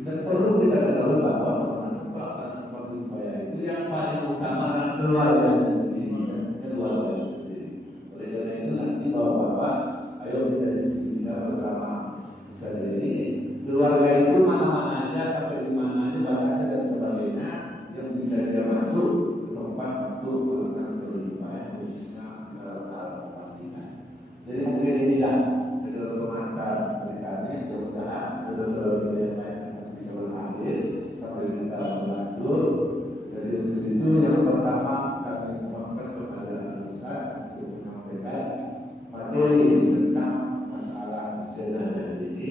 Dan perlu kita ketahui bahwa pelaksanaan fardu kifayah itu yang paling utama adalah keluarga sendiri dan keluarga sendiri. Oleh karena itu nanti bapak-bapak, ayo kita diskusikan bersama. Bisa jadi keluarga itu mana-mana aja sampai di mana aja bahasa dan sebagainya yang bisa dia masuk ke tempat untuk pelaksanaan fardu kifayah khususnya dalam hal pendidikan. Jadi mungkin inilah segala pengantar mereka mudah-mudahan saudara-saudara yang lain bisa berhadir sampai kita berlanjut. Jadi untuk itu yang pertama kami mohonkan kepada Ustaz untuk menyampaikan materi tentang masalah jenazah ini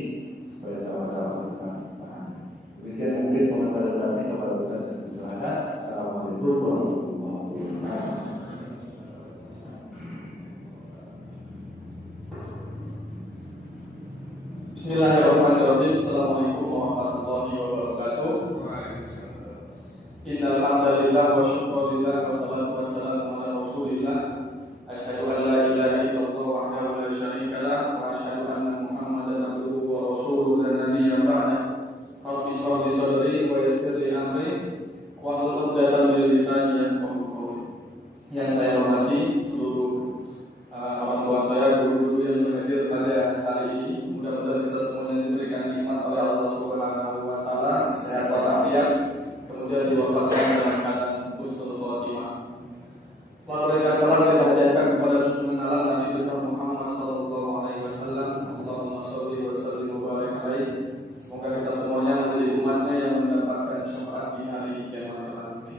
supaya sama-sama kita paham. Demikian mungkin komentar kami kepada Ustaz dan Ustaz. Assalamualaikum warahmatullahi wabarakatuh. Bismillahirrahmanirrahim. Assalamualaikum warahmatullahi wabarakatuh. Innal hamdalillah wa syukrulillah wa salatu wassalamu ala Rasulillah. Asyhadu an la ilaha illallah wahdahu la syarika lah wa asyhadu anna Muhammadan abduhu wa rasuluhu la nabiyya ba'da. Rabbi shrah li sadri wa yassir li amri wa hlul 'uqdatam min lisani yafqahu qawli. Yang saya hormati seluruh orang tua saya, guru-guru yang berhadir pada hari ini. Mudah-mudahan kita semuanya diberikan nikmat oleh Allah Subhanahu wa taala, sehat walafiat, kemudian diwafatkan dalam keadaan husnul khotimah. Setelah berikan salam kita hadirkan kepada junjungan alam Nabi besar Muhammad sallallahu alaihi wasallam. Allahumma shalli wa sallim wa barik alaihi. Semoga kita semuanya menjadi umatnya yang mendapatkan syafaat di hari kiamat nanti.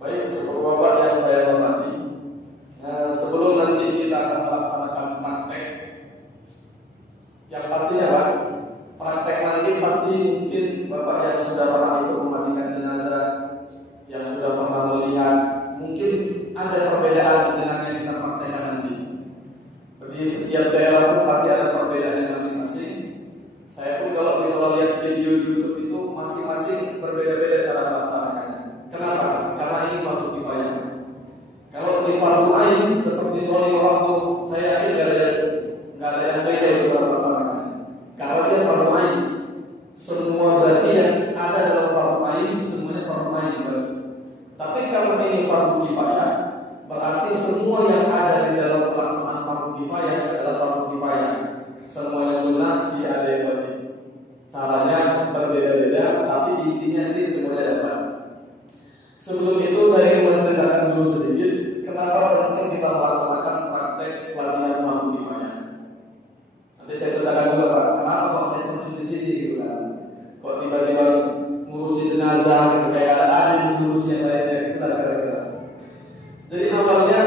Baik, Bapak yang saya hormati, sebelum nanti kita akan melaksanakan praktek yang pastinya Pak, praktek nanti pasti mungkin Bapak yang sudah pernah ikut memandikan jenazah, yang sudah pernah melihat, mungkin ada perbedaan dengan yang kita praktekkan nanti. Jadi setiap daerah pun pasti ada perbedaannya masing-masing. Saya pun kalau misalnya lihat video di YouTube itu masing-masing berbeda-beda cara melaksanakannya. Kenapa? Karena ini fardu kifayah. Kalau di fardu ain seperti sholat waktu, saya yakin nggak ada yang beda itu cara melaksanakannya. Kalau dia fardu ain, semua berarti yang ada dalam fardu ain semuanya fardu ain terus. Tapi kalau ini fardu kifayah, berarti semua yang ada di dalam pelaksanaan fardu kifayah adalah fardu kifayah. Semuanya sunnah, tidak ada yang wajib. Caranya berbeda-beda, tapi intinya nanti semuanya dapat. Sebelum itu saya ingin menceritakan dulu sedikit kenapa penting kita melaksanakan praktek pelatihan fardu kifayah. Nanti saya ceritakan juga Pak, kenapa Pak saya terjun di sini gitu kan? Kok tiba-tiba ngurusi jenazah kayak ada yang ngurusi yang lainnya kita kira-kira. Jadi awalnya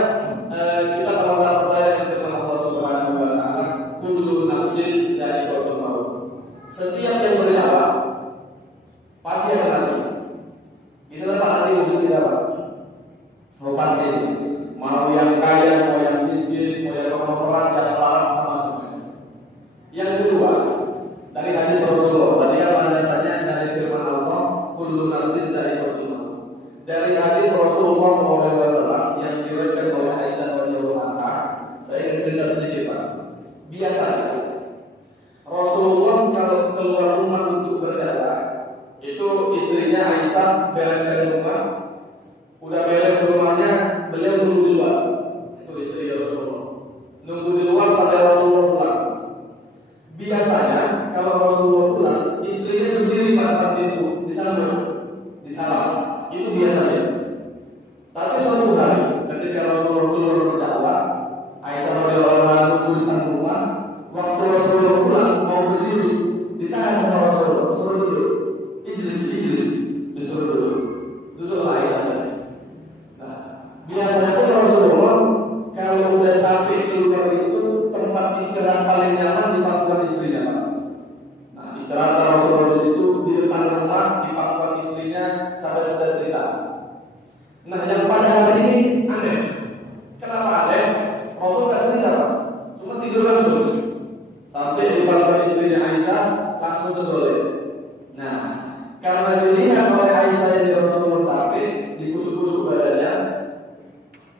kita sama-sama percaya dengan firman Allah Subhanahu wa taala, kullu nafsin dha'iqatul maut. Setiap yang bernyawa pasti akan mati. Itulah Pak nanti ujung tidak Pak. Oh pasti. Mau yang kaya, mau yang miskin, mau yang pemeran, jangan larang sama semuanya. Yang kedua, dari hadis Rasulullah, tadi apa dasarnya dari firman Allah, kullu nafsin dha'iqatul maut. Dari hadis Rasulullah SAW yang diriwayatkan oleh Aisyah radhiyallahu anha, saya ingin cerita sedikit Pak. Biasanya Rasulullah kalau keluar rumah untuk berdakwah, itu istrinya Aisyah bereskan rumah, udah beres rumahnya, beliau nunggu di luar. Itu istri Rasulullah. Nunggu di luar sampai Rasulullah pulang. Biasanya kalau Rasulullah pulang, istrinya berdiri pada pintu di sana, di salam. Itu biasanya. Tapi suatu hari ketika Rasulullah keluar berdakwah, Aisyah radhiyallahu anha nunggu di depan rumah. Waktu Rasulullah pulang mau berdiri, ditahan sama Rasulullah, suruh duduk. Ijlis, disuruh duduk. Duduklah Aisyah. Nah, biasanya Rasulullah kalau udah sampai keluar itu tempat istirahat paling nyaman di pangkuan istrinya. Nah, istirahat Rasulullah di situ di depan rumah di pangkuan istrinya sampai sudah cerita. Nah, yang pada hari ini aneh. Kenapa aneh? Rasul nggak cerita, cuma tidur langsung. Sampai di pangkuan istrinya Aisyah langsung tergolek. Nah, karena dilihat oleh Aisyah yang Rasulullah capek, dikusuk-kusuk badannya,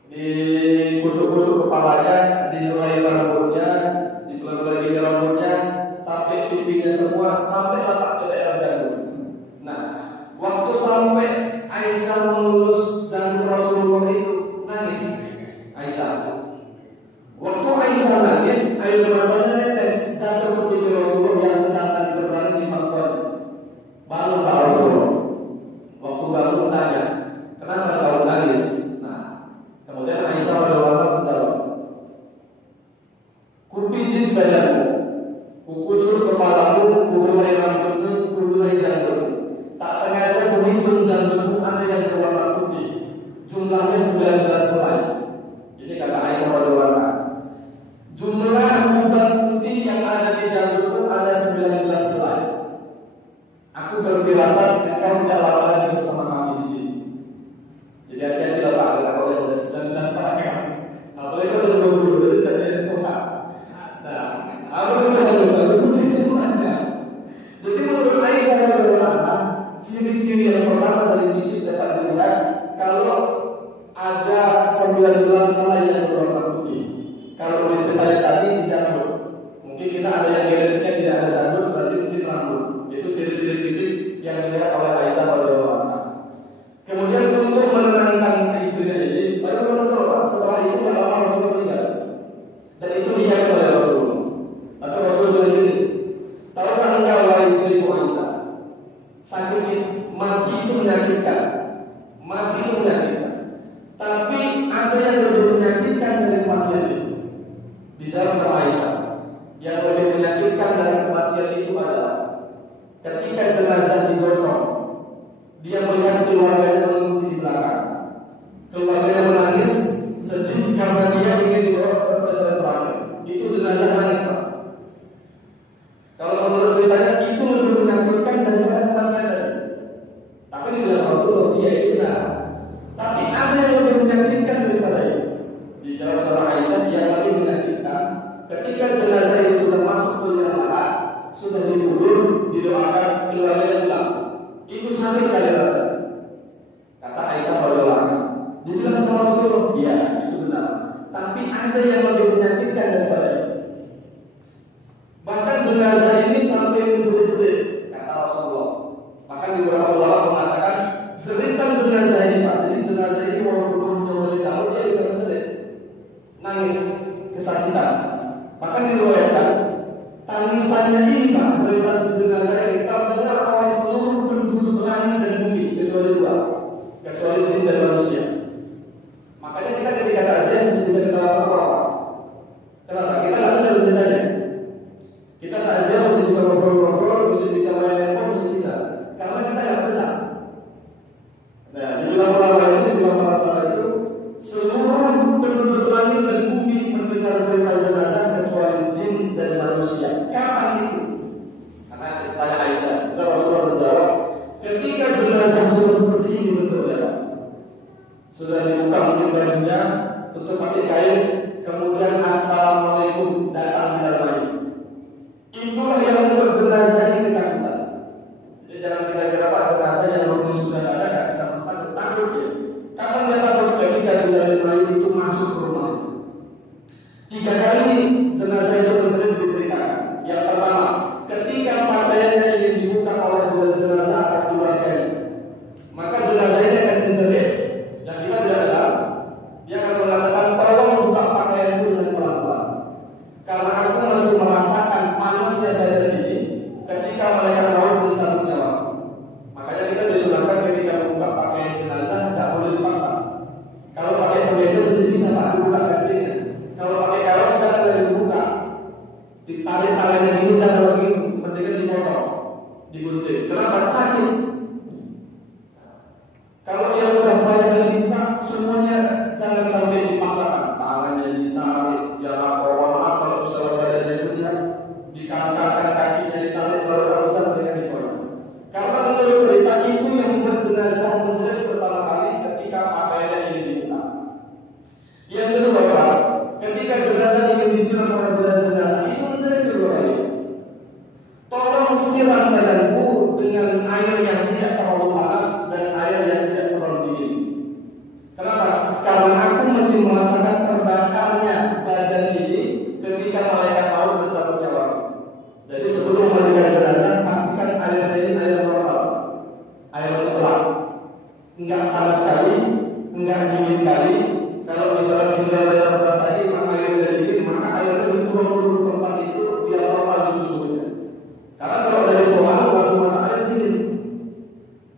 dikusuk-kusuk kepalanya, dilulai rambutnya, dilulai rambutnya, sampai pipinya semua, sampai letak ke daerah jantung. engkau istriku Aisyah. Saking mati itu menyakitkan. Mati itu menyakitkan. Tapi ada yang lebih menyakitkan dari kematian itu. Dijawab sama Aisyah. Yang lebih menyakitkan dari kematian itu adalah ketika jenazah digotong, dia melihat keluarganya menunggu di belakang. Keluarganya menangis sedih karena dia ingin dibawa ke perjalanan terakhir. Itu jenazah nangis. Kalau menurut ceritanya itu lebih menyakitkan daripada kematian tadi. Tapi di dalam Rasulullah dia itu benar. Tapi ada yang lebih menyakitkan daripada itu. Dijawab sama Aisyah, yang lebih menyakitkan ketika jenazah itu sudah masuk ke liang lahat, sudah dikubur, didoakan keluarganya pulang. Itu sakit kali rasanya. Kata Aisyah radhiyallahu. Dibilang sama Rasulullah, iya itu benar. Tapi ada yang lebih menyakitkan daripada itu. Bahkan jenazah ini sampai menjerit-jerit, kata Rasulullah. Maka di beberapa ulama mengatakan jeritan jenazah ini, Pak. Jadi jenazah ini walaupun mencoba disambut, dia bisa menjerit, nangis, kesakitan. Maka diriwayatkan tangisannya ini, Pak, jeritan jenazah ini terdengar oleh seluruh penduduk langit dan bumi kecuali dua, kecuali jin dan manusia. Makanya kita ketika takziah mesti bisa ketawa-ketawa. Kenapa? Kita nggak tahu jenazahnya. Kita takziah mesti bisa ngobrol-ngobrol, mesti bisa main handphone, mesti bisa. Karena kita nggak kenal. Nah, di dalam ulama ini, di dalam masalah itu, seluruh penduduk langit dan bumi mendengar cerita jenazah kecuali jin dan manusia. Kapan itu? Karena tanya Aisyah, kita Rasulullah menjawab, ketika jenazah sudah seperti ini bentuknya, sudah dibuka mungkin bajunya, tutup pakai kain, kemudian assalamualaikum datang minal mayyit. Itulah yang membuat jenazah ini ketakutan. Jadi jangan kira-kira Pak jenazah yang belum sudah ada nggak bisa takut ya. Kapan dia takut? Ketika minal mayyit itu masuk ke rumah. 3 kali jenazah itu terjadi diceritakan. Yang pertama, ketika pakaiannya ingin dibuka oleh jenazah akan keluarganya, maka jenazah ini akan menjerit. Yang kita tidak tahu, dia akan mengatakan tolong buka pakaianku dengan pelan-pelan. Karena aku masih merasakan panasnya badan ini ketika malaikat maut mencabut nyawa. Makanya kita disunahkan ketika membuka pakaian jenazah tidak boleh dipaksa. Kalau pakai kemeja mesti bisa Pak dibuka kancingnya. Kalau pakai kaos jangan lagi dibuka. Ditarik tangannya dulu jangan lagi, mendingan dipotong, digunting. Kenapa? Sakit. Kalau yang udah banyak yang dibuka, semuanya jangan sampai dipaksakan. Tangannya ditarik, ya maaf kalau misalnya badannya punya, dikangkangkan kakinya ditarik, baru harusnya dengan dipotong. Karena menurut cerita itu yang membuat jenazah menjerit pertama kali ketika pakaiannya ini dibuka. Yang kedua, Pak, ketika jenazah ingin disiram oleh jenazah itu menjerit kedua kali. Tolong siram badanku dengan air yang tidak terlalu panas dan air yang tidak terlalu dingin. Kenapa? Karena aku masih merasakan terbakarnya badan ini ketika malaikat maut mencabut nyawa. Jadi sebelum meninggal jenazah pastikan air ini air normal, air mutlak, enggak panas sekali, enggak dingin kali. Kalau misalnya tinggal air panas tadi, maka air udah dingin, maka airnya turun dulu tempat itu biar normal itu suhunya. Karena kalau dari soal langsung mata air dingin.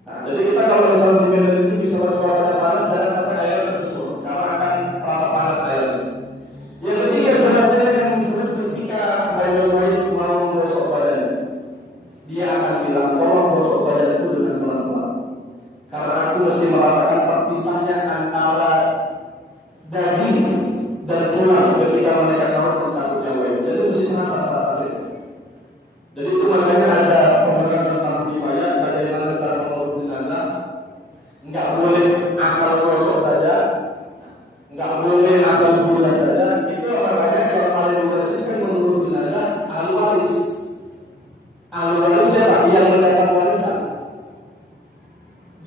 Nah, jadi kita kalau misalnya di medan itu bisa suasana panas, jangan sampai air tersebut, karena akan rasa panas air. Yang ketiga jenazah yang disebut ketika mayat mau menggosok badannya, dia akan bilang tolong gosok badanku dengan pelan-pelan, karena aku masih merasakan perpisahnya antara daging dan tulang ketika mereka taruh mencabut nyawa. Jadi mesti merasa tak. Jadi itu makanya ada pembahasan tentang riwayat bagaimana cara mengurus jenazah. Enggak boleh asal gosok saja, enggak boleh asal buka saja. Itu makanya kalau paling mudah kan mengurus jenazah ahli waris. Ahli waris siapa? Yang mendapat warisan.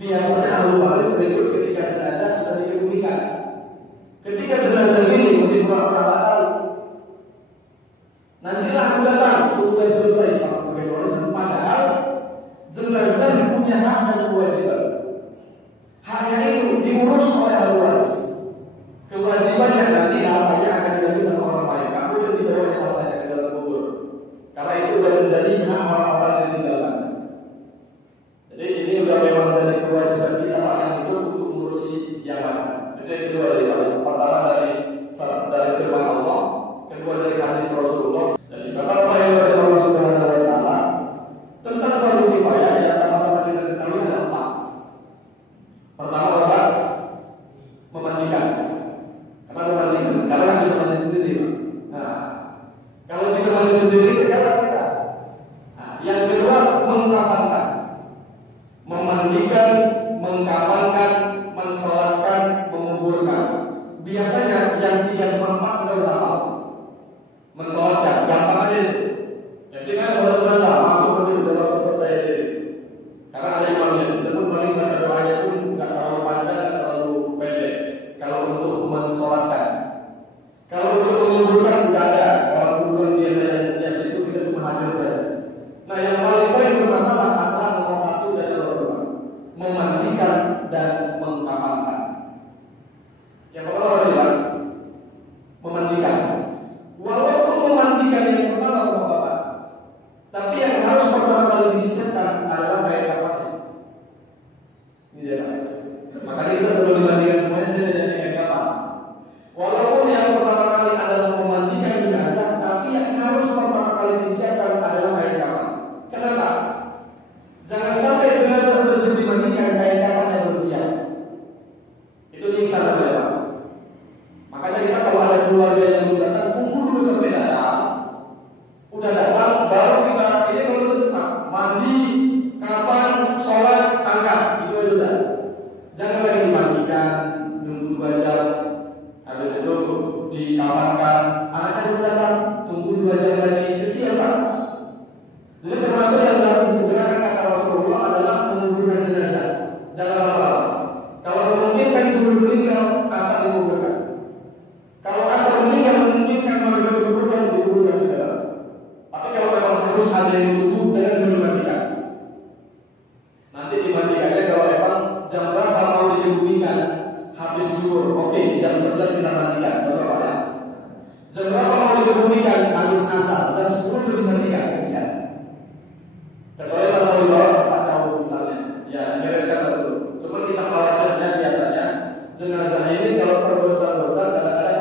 Biasanya ahli waris berikut ketika jenazah sudah dikebumikan. Ketika jenazah ini mesti berapa tahun? Nantilah aku datang, sudah selesai pakai warisan. Padahal jenazah punya hak dan kewajiban. Haknya itu diurus oleh ahli waris. Kewajibannya nanti hartanya akan dibagi sama orang lain. Kamu yang dibawa hartanya ke dalam kubur. Karena itu sudah menjadi hak orang-orang memandikan, mengkafankan, mensolatkan, menguburkan. Biasanya yang 3/4 kita udah hafal. Mensolatkan, gampang aja itu. Jadi kan kalau sudah masuk ke situ, langsung percaya diri. Karena ada imamnya, itu pun paling bahasa doanya pun nggak terlalu panjang, nggak terlalu pendek. Kalau untuk mensolatkan, kalau untuk menguburkan tidak ada. Kalau kuburan biasanya yang situ kita cuma hadir saja. Nah, yang paling sering bermasalah adalah nomor 1 dan nomor 2, memandikan dan mengkafankan. Yang pertama adalah memandikan. Walaupun memandikan yang pertama Bapak, tapi yang harus pertama kali disiapkan adalah kain kafannya. Ini dia Pak. Makanya kita sebelum dimandikan semuanya saya jadi kain kafan. Walaupun yang pertama kali adalah memandikan jenazah, tapi yang harus pertama kali disiapkan adalah kain kafan. Kenapa? Jangan sampai jenazah sudah dimandikan kain kafan yang belum siap. Itu nyiksa namanya Pak. Makanya kita kalau ada keluarga yang belum datang, kumpul dulu sampai datang. Udah datang, baru kita ini kalau sudah mandi, kapan, sholat, angkat, itu aja udah. Jangan lagi dimandikan, nunggu 2 jam, habis itu dikafankan, anaknya belum datang, tunggu 2 jam lagi, kesiapan. Jadi termasuk yang harus disegerakan kata Rasulullah adalah menguburkan jenazah. Jangan lama-lama. Kalau memungkinkan sebelum meninggal, asal dikuburkan. Kalau asal meninggal memungkinkan maka dikuburkan segala. Tapi kalau memang harus ada yang ditunggu, jangan dimandikan. Nanti dimandikannya kalau memang jam berapa mau dikebumikan, habis zuhur, oke, jam 11 kita mandikan, berapa ya? Jam berapa mau dikebumikan, habis asar, jam 10 dimandikan, kesian. Kecuali kalau mau dibawa tempat jauh misalnya, ya bereskan dulu. Cuma kita khawatirnya biasanya jenazah ini kalau berbocah-bocah kadang-kadang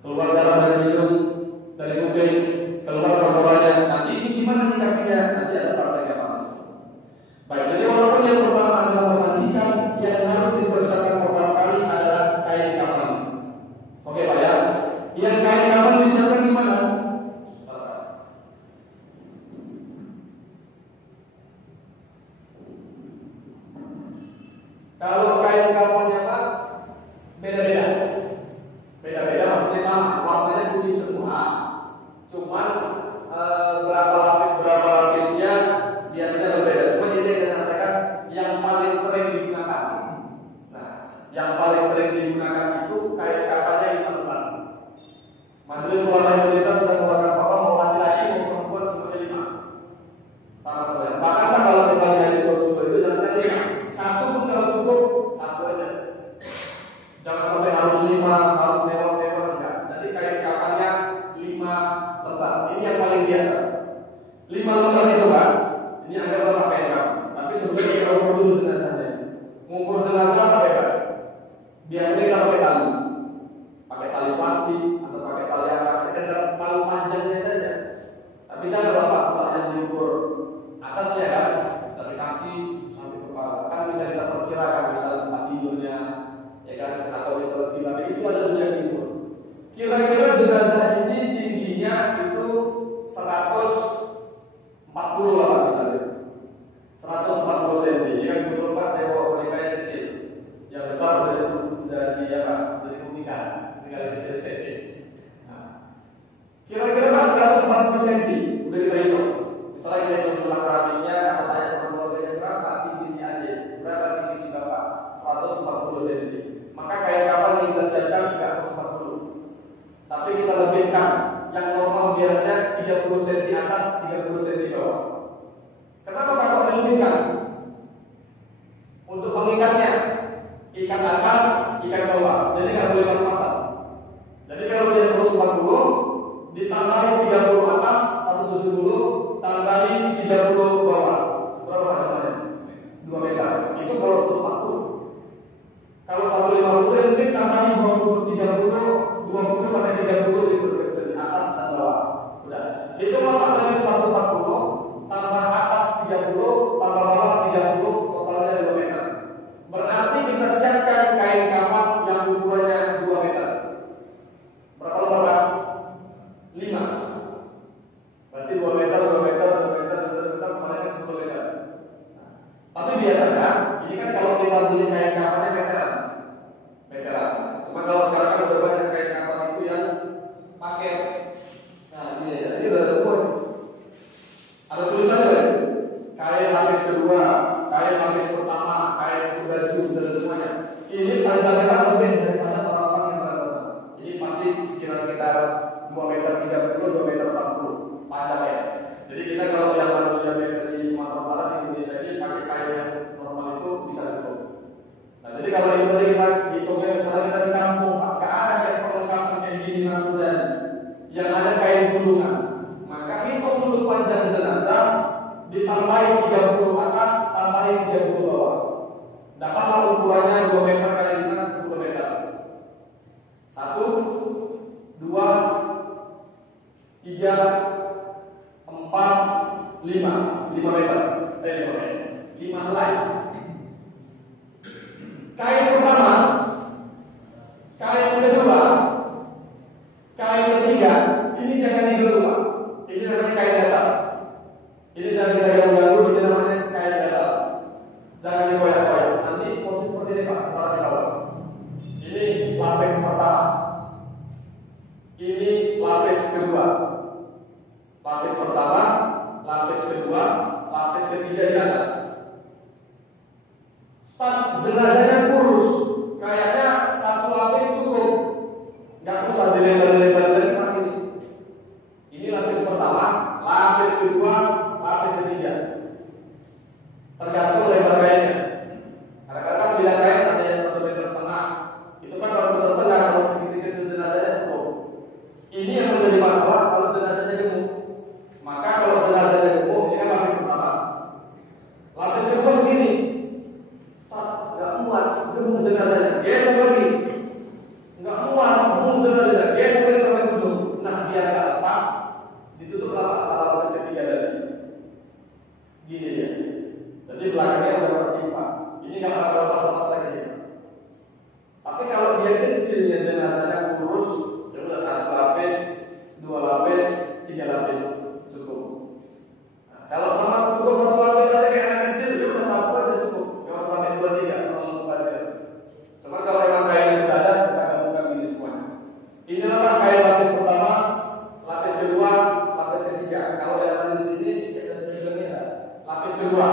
keluar darah dari hidung, dari kuping, keluar kotorannya. Nanti ini gimana nih kakinya? Nanti ada praktek apa? Baik, jadi walaupun yang pertama adalah memandikan, yang harus dipersiapkan pertama kali adalah kain kafan. Oke Pak ya? Yang kain kafan disiapkan gimana? Kalau kain kafannya Pak, beda-beda. Beda-beda maksudnya sama, warnanya putih semua. Cuman berapa lapisnya biasanya berbeda. Cuma ini dengan mereka yang paling sering digunakan. Nah, yang paling sering digunakan itu kain kafannya 5 lembar. Majelis Ulama Indonesia sudah mengeluarkan fatwa mau laki-laki mau perempuan semuanya 5. Sama saja. Bahkan kalau misalnya hadis Rasulullah itu jangan 5. 1 pun kalau cukup, 1 aja. Jangan sampai harus 5, harus mewah-mewah enggak. Jadi kain kafannya 5 lembar. Ini yang paling biasa. 5 lembar itu Pak. Ini agak lemah kain kafan. Tapi sebenarnya kita ukur dulu jenazahnya. Mengukur jenazah apa bebas. Biasanya kita pakai tali plastik atau pakai tali yang sekedar palu panjangnya saja. Tapi jangan lupa yang diukur atasnya kan, dari kaki sampai kepala. Kan bisa kita perkirakan misalnya tempat tidurnya, ya kan, atau misalnya tiba itu ada yang diukur. Kira-kira jenazah ini tingginya itu 140 lah misalnya. 140 cm. Yang betul Pak saya bawa boneka yang kecil. Yang besar dari kuningan, tinggal kecil. Nah, kira-kira Pak 140 cm udah kita hitung. Misalnya kita hitung jumlah keramiknya, atau tanya sama keluarganya berapa tinggi si adik, berapa tinggi si bapak, 140 cm. Maka kain kafan yang kita siapkan tidak 140. Tapi kita lebihkan, yang normal biasanya 30 cm atas, 30 cm bawah. Kenapa Pak kok dilebihkan? Untuk mengikatnya, ikat atas, ikat bawah. Jadi nggak boleh pas-pasan. Jadi kalau dia 140, ditambahin 30 atas, 170, tambahin 30 bawah. Berapa namanya? 2 meter. Itu kalau 140. Kalau 150 mungkin tambahin 20, 20 sampai 30 gitu. Jadi atas dan bawah. Udah. Itu apa tadi 140, tambah atas 30, tambah bawah 30, totalnya 2 meter. Berarti kita siapkan kain kafan yang ukurannya 2 meter. Berapa lembar Pak? 5. Berarti 2 meter semuanya 10 biasanya ini kan kalau kita beli kain kafannya meteran. Cuma kalau sekarang kan udah banyak kain kafan itu yang paket. Nah ini udah semua. Ada tulisannya, kain lapis kedua, kain lapis pertama, kain baju dan semuanya. Ini panjangnya kan lebih daripada orang-orang yang berapa. Ini pasti sekitar 2 meter 30, 2 meter 40 panjangnya. Jadi kita kalau yang manusia biasa di Sumatera Barat, Indonesia ini pakai kain yang normal itu bisa cukup. Nah jadi kalau itu tadi kita hitungnya misalnya kita di kampung, nggak ada kayak perlengkapan kayak gini dan yang ada kain gulungan, maka hitung dulu panjang jenazah ditambahin 30 atas, tambahin 30 bawah. Dapatlah ukurannya 2 meter kali 5, 10 meter. 1, 2, 3, 4, 5 meter. 5 helai. Kain pertama, kain kedua, kain ketiga, ini jangan digulung, Pak. Ini namanya kain dasar. Ini jangan kita ganggu, ini namanya kain dasar. Jangan dikoyak-koyak. Nanti posisi seperti ini, Pak. Taruh di bawah. Ini lapis pertama. Ini lapis kedua. Lapis pertama, lapis kedua, lapis ketiga di atas. Start jenazahnya kurus, kayaknya 1 lapis cukup, nggak usah dilebar-lebar ini. Ini lapis pertama, lapis kedua, lapis ketiga. Tergantung lebar kainnya. Kadang-kadang bila kain ada yang 1,5 meter, itu kan kalau 1,5 meter kalau sedikit jenazahnya cukup. Ini yang menjadi masalah kalau jenazahnya gemuk. Maka kalau jenazahnya gemuk, ini kan lapis pertama. Lapis kedua segini. Nggak muat, gemuk jenazahnya. Geser lagi. Nggak muat, gemuk jenazahnya. Geser lagi sampai ujung. Nah, biar nggak lepas, ditutup salah lapis ketiga tadi. Gini ya. Jadi belakangnya udah tertimpa. Ini nggak akan lepas-lepas lagi ya. Tapi kalau dia kecil ya jenazahnya kurus, ya udah 1 lapis, 2 lapis, 3 lapis cukup. Nah, kalau sama cukup 1 lapis aja kayak anak kecil, ya udah 1 aja cukup. Kalau sampai 2, 3 terlalu pasir. Cuma kalau emang kain sudah ada, kita gabungkan ini semuanya. Inilah kain lapis pertama, lapis kedua, lapis ketiga. Kalau yang tadi di sini, kita bilangnya lapis kedua.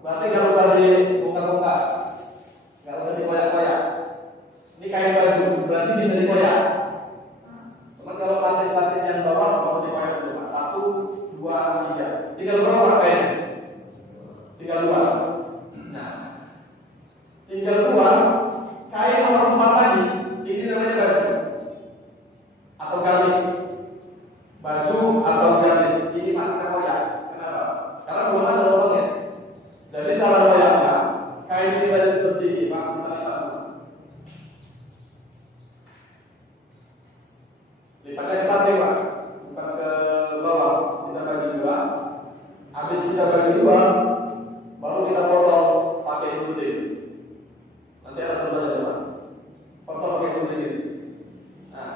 Berarti nggak usah dibuka-buka, nggak usah dikoyak-koyak. Ini kain baju, berarti bisa dikoyak. Cuma kalau lapis-lapis yang bawah nggak usah dikoyak dulu. 1, 2, 3. Tinggal berapa kain? Tinggal 2. Nah, tinggal 2. Kain nomor 4 tadi, ini namanya baju atau gamis. Baju atau gamis ini pakai koyak. Kenapa? Karena belum ada lubangnya. Jadi cara koyaknya, kain ini baju seperti ini, Pak. Lipatnya ke samping, Pak, bukan ke bawah. Kita bagi 2. Habis kita bagi 2, baru kita potong pakai gunting. Nanti ada contohnya, Pak. Potong pakai gunting ini. Nah,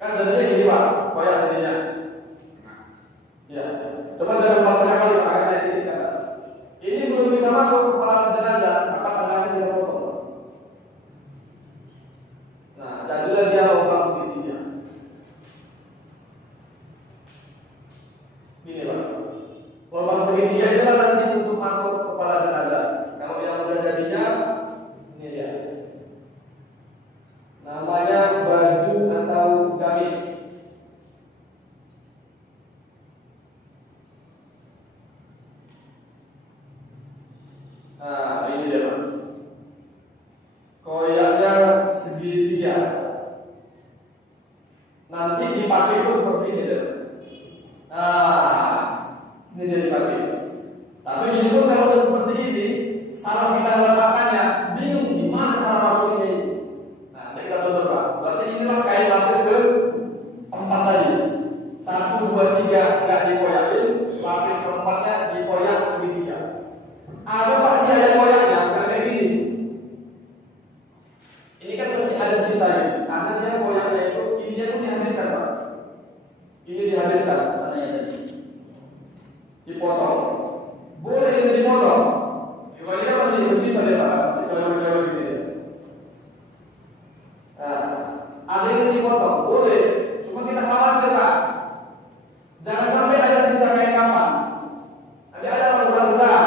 kan jadinya gini, Pak, koyak jadinya. Ya, coba jangan pasang kali pakai ini ke atas. Ini belum bisa masuk ke kepala jenazah, maka tangannya kita potong. Nah, jadilah dia lubang segitiga. Gini, Pak. Lubang segitiga itu nanti untuk masuk ke kepala jenazah. Kalau yang udah jadinya, ini dia. Namanya baju atau gamis. Nah, ini dia, Pak. Koyaknya segitiga. Nanti dipakai itu seperti ini, dia. Nah, ini jadi pakai. Tapi ini pun kalau udah seperti ini, salah kita meletakkannya, bingung di mana cara masuknya ini. Nah, kita susun, Pak. Berarti inilah kain lapis ke 4 tadi. 1, 2, 3 nggak dikoyakin, lapis keempatnya dikoyak segitiga. Ada Pak dia yang koyaknya kayak gini. Ini kan masih ada sisanya. Karena dia koyaknya itu, ini dia pun dihabiskan, Pak. Ini dihabiskan, sananya tadi. Dipotong. Boleh ini dipotong. Kembalinya masih bersih saja Pak, masih jauh-jauh gitu ya. Nah, ada yang dipotong, boleh. Cuma kita khawatir Pak, jangan sampai ada sisa kain kapan. Nanti ada orang berusaha,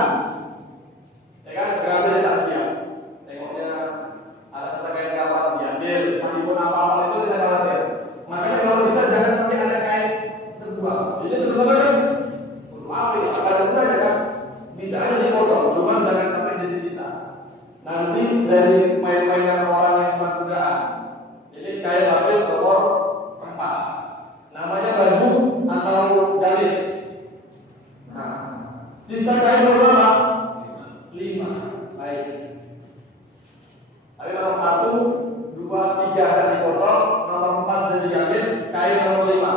ya kan? Sekarang saya tak siap. Tengoknya ada sisa kain kapan diambil, manipun apa-apa itu tidak khawatir. Makanya kalau bisa jangan sampai ada kain terbuang. Jadi sebetulnya maaf ya, ada gunanya kan? Bisa aja dipotong, cuma jangan sampai jadi sisa. Nanti dari main-mainan orang yang berkerjaan. Ini kain lapis nomor 4. Namanya baju atau garis. Nah, sisa kain nomor berapa? 5. Baik. Tapi nomor 1, 2, 3 akan dipotong, nomor 4 jadi garis, kain nomor 5.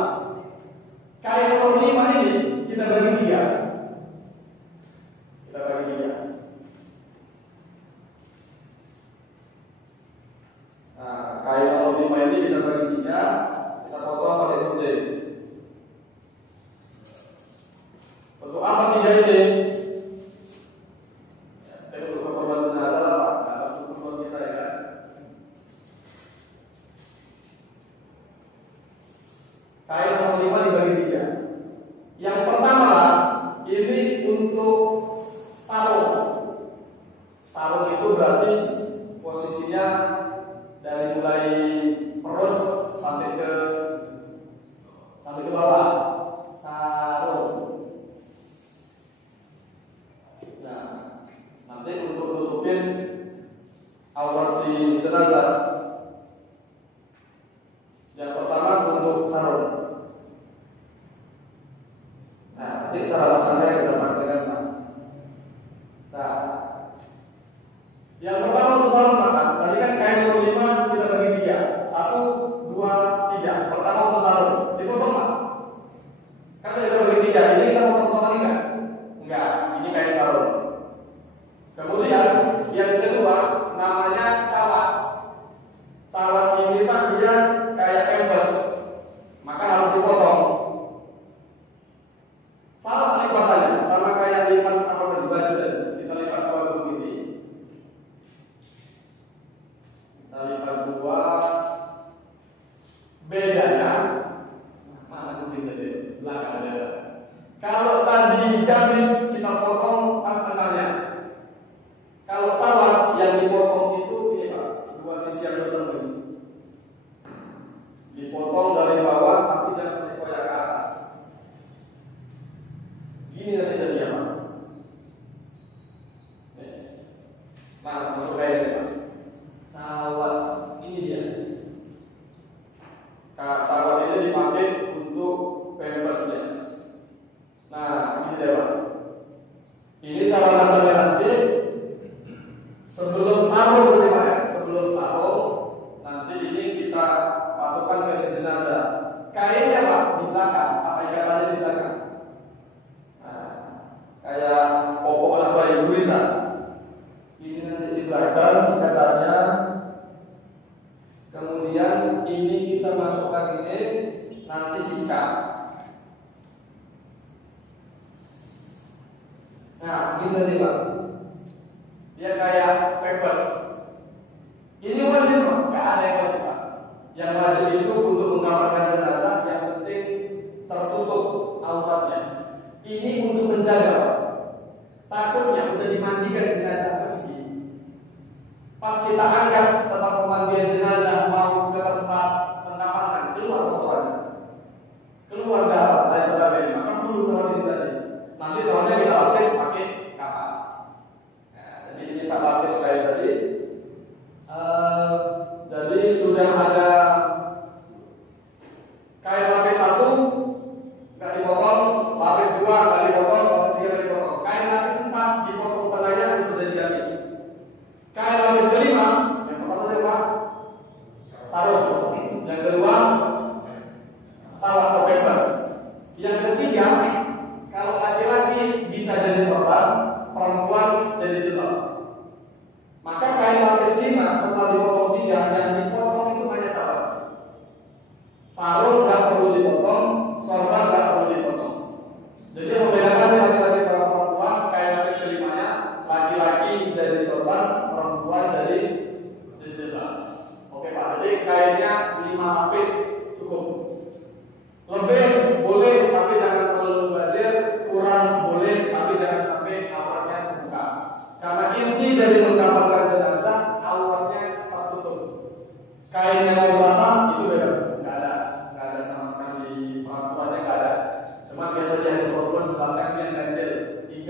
Kain nomor 5 ini kita bagi 3. Kita bagi 3. Nah, kain nomor 5 ini kita bagi 3, kita potong pakai gunting. Untuk apa 3 ini? Ya, untuk keperluan jenazah lah Pak, nah, untuk keperluan kita ya kan. Kain nomor 5 dibagi 3. Yang pertama lah, ini untuk sarung. Sarung itu berarti posisinya dari mulai perut sampai ke bawah. Sarung. Nah, nanti untuk nutupin aurat si jenazah. Yang pertama untuk sarung. Nah, nanti cara pasangnya kita praktekkan Pak. Nah, yang pertama untuk sarung Pak, tadi kan kain nomor 5 kita bagi 3. 1, 2, 3. Pertama untuk sarung, dipotong Pak. Kan kita bagi 3, ini kita potong lagi kan? Enggak, ini kain sarung. Kemudian yang kedua namanya cawat. Cawat ini Pak dia kayak canvas, maka harus dipotong. Sama lipatannya, sama kayak lipat apa tadi baju tadi. Kita lipat 2 begini. Kita lipat 2. Bedanya mana gunting tadi? Belakang ada. Kalau tadi garis kita potong tengahnya. Kalau cawat yang dipotong itu ini Pak, 2 sisi yang bertemu ini. Dipotong dari bawah tapi jangan sampai koyak ke atas. Gini nanti jadinya Pak. Nah, masuk kayak ini Pak. Cawat ini dia. Cawat ini dipakai untuk pampersnya. Nah, ini dia Pak. Ini cara masuknya nanti sebelum sarung tadi Pak ya. Sebelum sarung nanti ini kita masukkan ke si jenazah. Kainnya Pak di belakang, apa ikatannya di belakang. Kayak popok anak bayi gurita. Ini nanti di belakang ikatannya. Kemudian ini kita masukkan ini nanti ikat. Nah, ini tadi Pak. Dia kayak papers. Ini wajib Pak, nggak ada yang wajib Pak. Yang wajib itu untuk mengkafankan jenazah yang penting tertutup auratnya. Ini untuk menjaga Pak. Takutnya udah dimandikan jenazah bersih. Pas kita angkat tempat pemandian jenazah mau ke tempat pengkafanan, keluar kotorannya, keluar darah dari sebagainya. Maka perlu sama ini tadi. Nanti soalnya kita lapis pakai kapas. Nah, jadi ini tak lapis kayak tadi. Jadi sudah ada kain lapis 1 nggak dipotong, lapis 2 nggak dipotong, lapis 3 nggak dipotong. Kain lapis 4 dipotong tengahnya untuk jadi garis. Kain lapis kelima yang pertama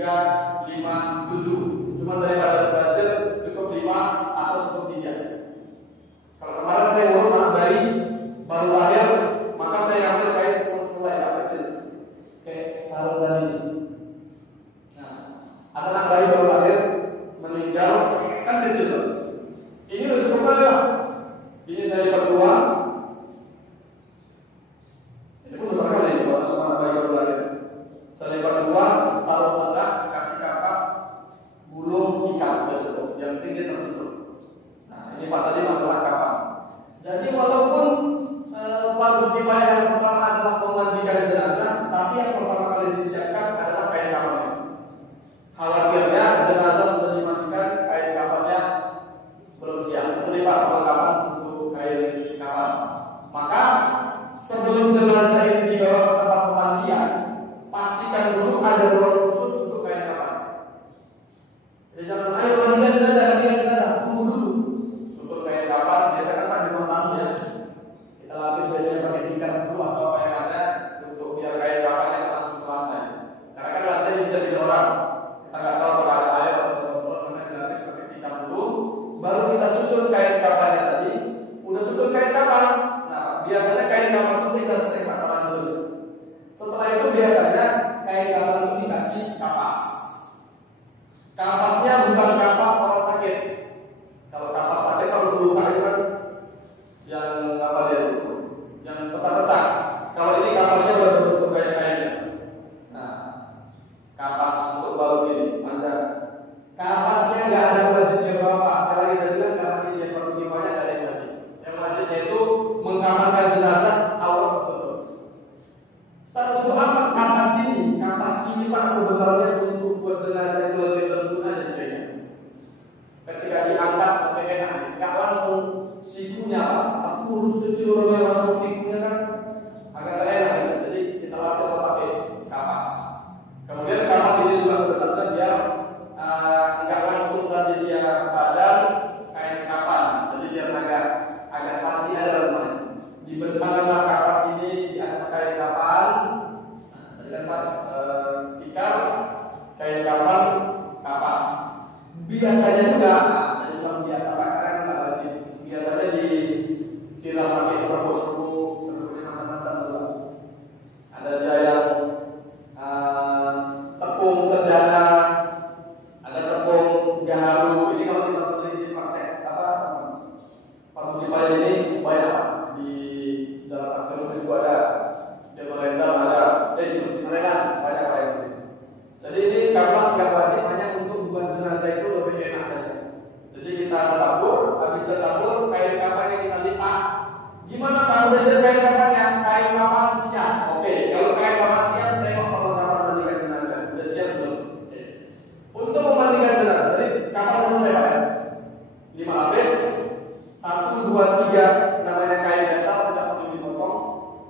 3, 5, 7. Cuma daripada belajar cukup 5 atau cukup 3. Kalau kemarin saya ngurus anak bayi baru lahir, maka saya ambil kain cuma selai yang kecil, kayak sarung tadi. Nah, ada anak bayi baru lahir meninggal kan kecil. Ini udah cukup banyak. Ini saya lipat 2. Ini pun besar kali ya, kalau sama anak bayi baru lahir. Saya lipat 2, taruh tengah, kasih kapas, gulung, ikat, udah cukup. Yang tinggi tertutup. Nah, ini Pak tadi masalah kapan. Jadi walaupun fardu kifayah yang pertama adalah memandikan jenazah, tapi yang pertama kali disiapkan adalah kain kafannya. Khawatirnya jenazah sudah dimandikan, kain kafannya belum siap. Itu Pak perlengkapan untuk kain kafan. Maka sebelum jenazah ini dibawa ke tempat pemandian, pastikan dulu ada ruang khusus untuk kain kafan. Jadi jangan ayo mandikan jenazah, tunggu dulu. Susun kain kafan, biasanya kan di ruang tamu ya. Kita lapis biasanya pakai ikat dulu atau apa yang ada untuk biar kain kafannya nggak langsung ke lantai. Karena kan lantai bisa disorang. Kita nggak tahu kalau ada air atau kotoran, karena dilapis pakai ikat dulu. Baru kita susun kain kafannya tadi. Udah susun kain kafan. Nah, biasanya kain kafan itu kita tembak kalau susun. Setelah itu biasanya kain kafan itu dikasih kapas. Kapasnya bukan kapas orang sakit. Kalau kapas sakit kalau luka itu kan yang apa dia itu? Yang pecah-pecah. Kalau ini kapasnya berbentuk kayak kainnya. Nah, kapas untuk baru ini panjang. Kapasnya nggak ada wajibnya berapa. Sekali lagi saya bilang karena ini yang perlu kifayah ada yang wajib. Yang wajibnya itu mengamankan jenazah aurat betul. Untuk apa kapas ini? Kapas ini Pak sebenarnya untuk buat jenazah itu lebih terbuka dan kayaknya. Ketika diangkat lebih enak. Nggak langsung sikunya Pak. Aku urus kecil orangnya langsung sikunya kan agak enak. Jadi kita lapis pakai kapas. Kemudian kapas ini juga sebenarnya dia nggak langsung tadi dia badan kain kapan. Jadi biar agak pasti ada rumahnya. Dibentangkanlah kapas ini di atas kain kapan. Tadi kan Pak ikat kain kapan kapas. Biasanya juga, saya bilang biasa Pak karena nggak wajib. Biasanya disiram pakai serbuk-serbuknya macam-macam juga. Ada dia yang tepung cendana, ada tepung gaharu. Ini kalau kita beli pakai apa? Fardu kifayah ini banyak Pak. Di dalam satu nulis juga ada, di Merendam ada, di Merendam banyak Pak ini. Jadi ini kapas nggak wajib, hanya untuk buat jenazah itu lebih enak saja. Jadi kita tabur, habis kita tabur kain kafannya kita lipat. Gimana Pak? Udah siap kain kafannya? Kain kafan siap. Oke, kalau kain kafan siap, tengok perlengkapan mandikan jenazah. Udah siap belum? Untuk memandikan jenazah, jadi kapan selesai Pak ya? 5 lapis, 1, 2, 3 namanya kain dasar, tidak perlu dipotong.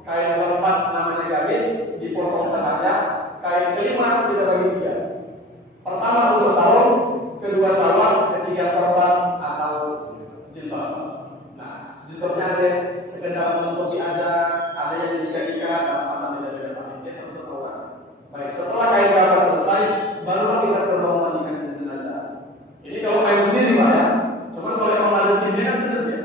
Kain keempat namanya gamis, dipotong tengahnya. Kain kelima kita bagi 3. Pertama untuk sarung, kedua calon, ketiga sorban atau jilbab. Nah, jilbabnya ada yang sekedar menutupi aja, ada yang diikat-ikat, macam-macam beda-beda pakai untuk orang. Baik, setelah kain kafan selesai, barulah kita ke ruang mandikan jenazah. Ini kalau main sendiri Pak ya. Coba kalau yang lanjut ini kan sendiri.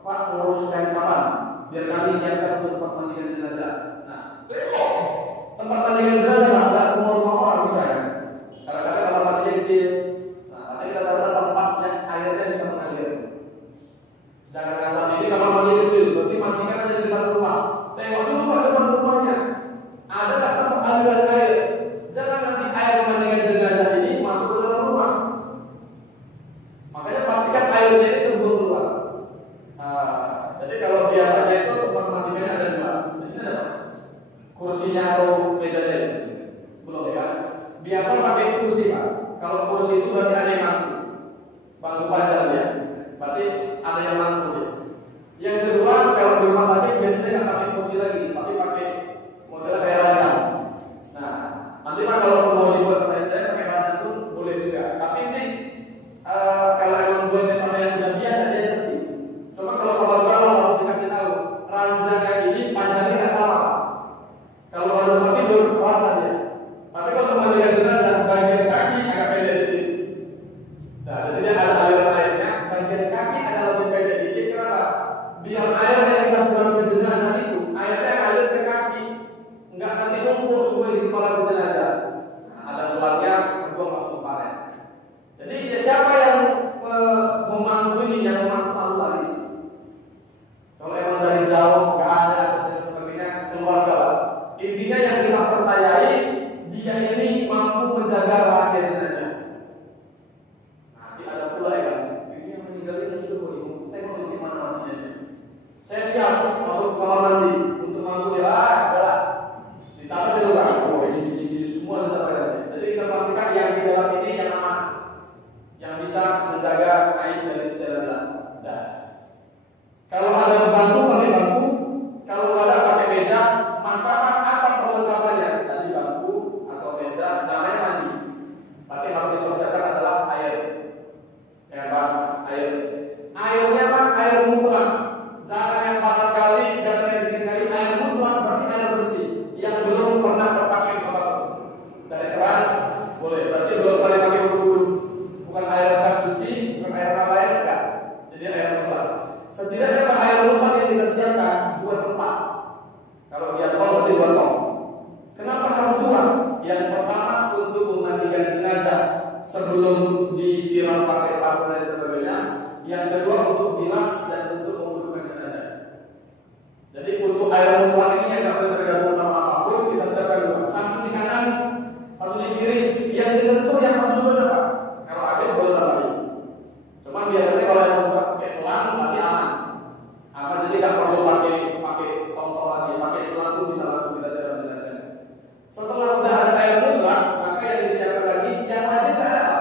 Apa ngurus kain kafan? Biar kami menyiapkan untuk tempat mandikan jenazah. Nah, tempat mandikan jenazah nggak semua rumah orang bisa ya. Kadang-kadang kamar mandinya kecil. Nah, nanti kita taruh tempat yang airnya bisa mengalir. Jangan asal ini kamar mandi kecil, berarti mandikan aja di depan rumah. Tengok dulu Pak depan rumahnya. Ada nggak tempat aliran air? Jangan nanti air mandikan jenazah ini masuk ke dalam rumah. Makanya pastikan airnya itu terbuang keluar. Nah, jadi kalau biasanya itu tempat mandikannya ada 2. Di sini ada kursinya atau mejanya belum ya? Biasa pakai kursi Pak. Kalau kursi itu berarti ada yang mampu. Bangku panjang ya. Berarti ada yang mampu ya. Yang kedua kalau di rumah sakit biasanya nggak pakai kursi lagi, tapi pakai model kayak ranjang. Nah, nanti Pak kalau mau dibuat sama saya pakai ranjang pun boleh juga. Tapi ini kalau emang buatnya sama yang udah biasa dia ngerti. Cuma kalau sama bawah harus dikasih tahu ranjangnya ini panjangnya nggak sama Pak. Kalau ranjang tidur warna dia. Tapi kalau mandikan sebelum disiram pakai sabun dan sebagainya. Yang kedua untuk bilas dan untuk memudukkan jenazah. Jadi untuk air mutlak ini yang tidak tergabung sama apapun kita siapkan dua. Satu di kanan, satu di kiri. Yang disentuh yang satu dulu apa? Kalau habis boleh tambahin. Cuma biasanya kalau yang mau pakai selang nanti aman. Aman jadi nggak perlu pakai tongkol lagi. Pakai selang itu bisa langsung kita siram jenazah. Setelah udah ada air mutlak, maka yang disiapkan lagi yang wajib ada apa?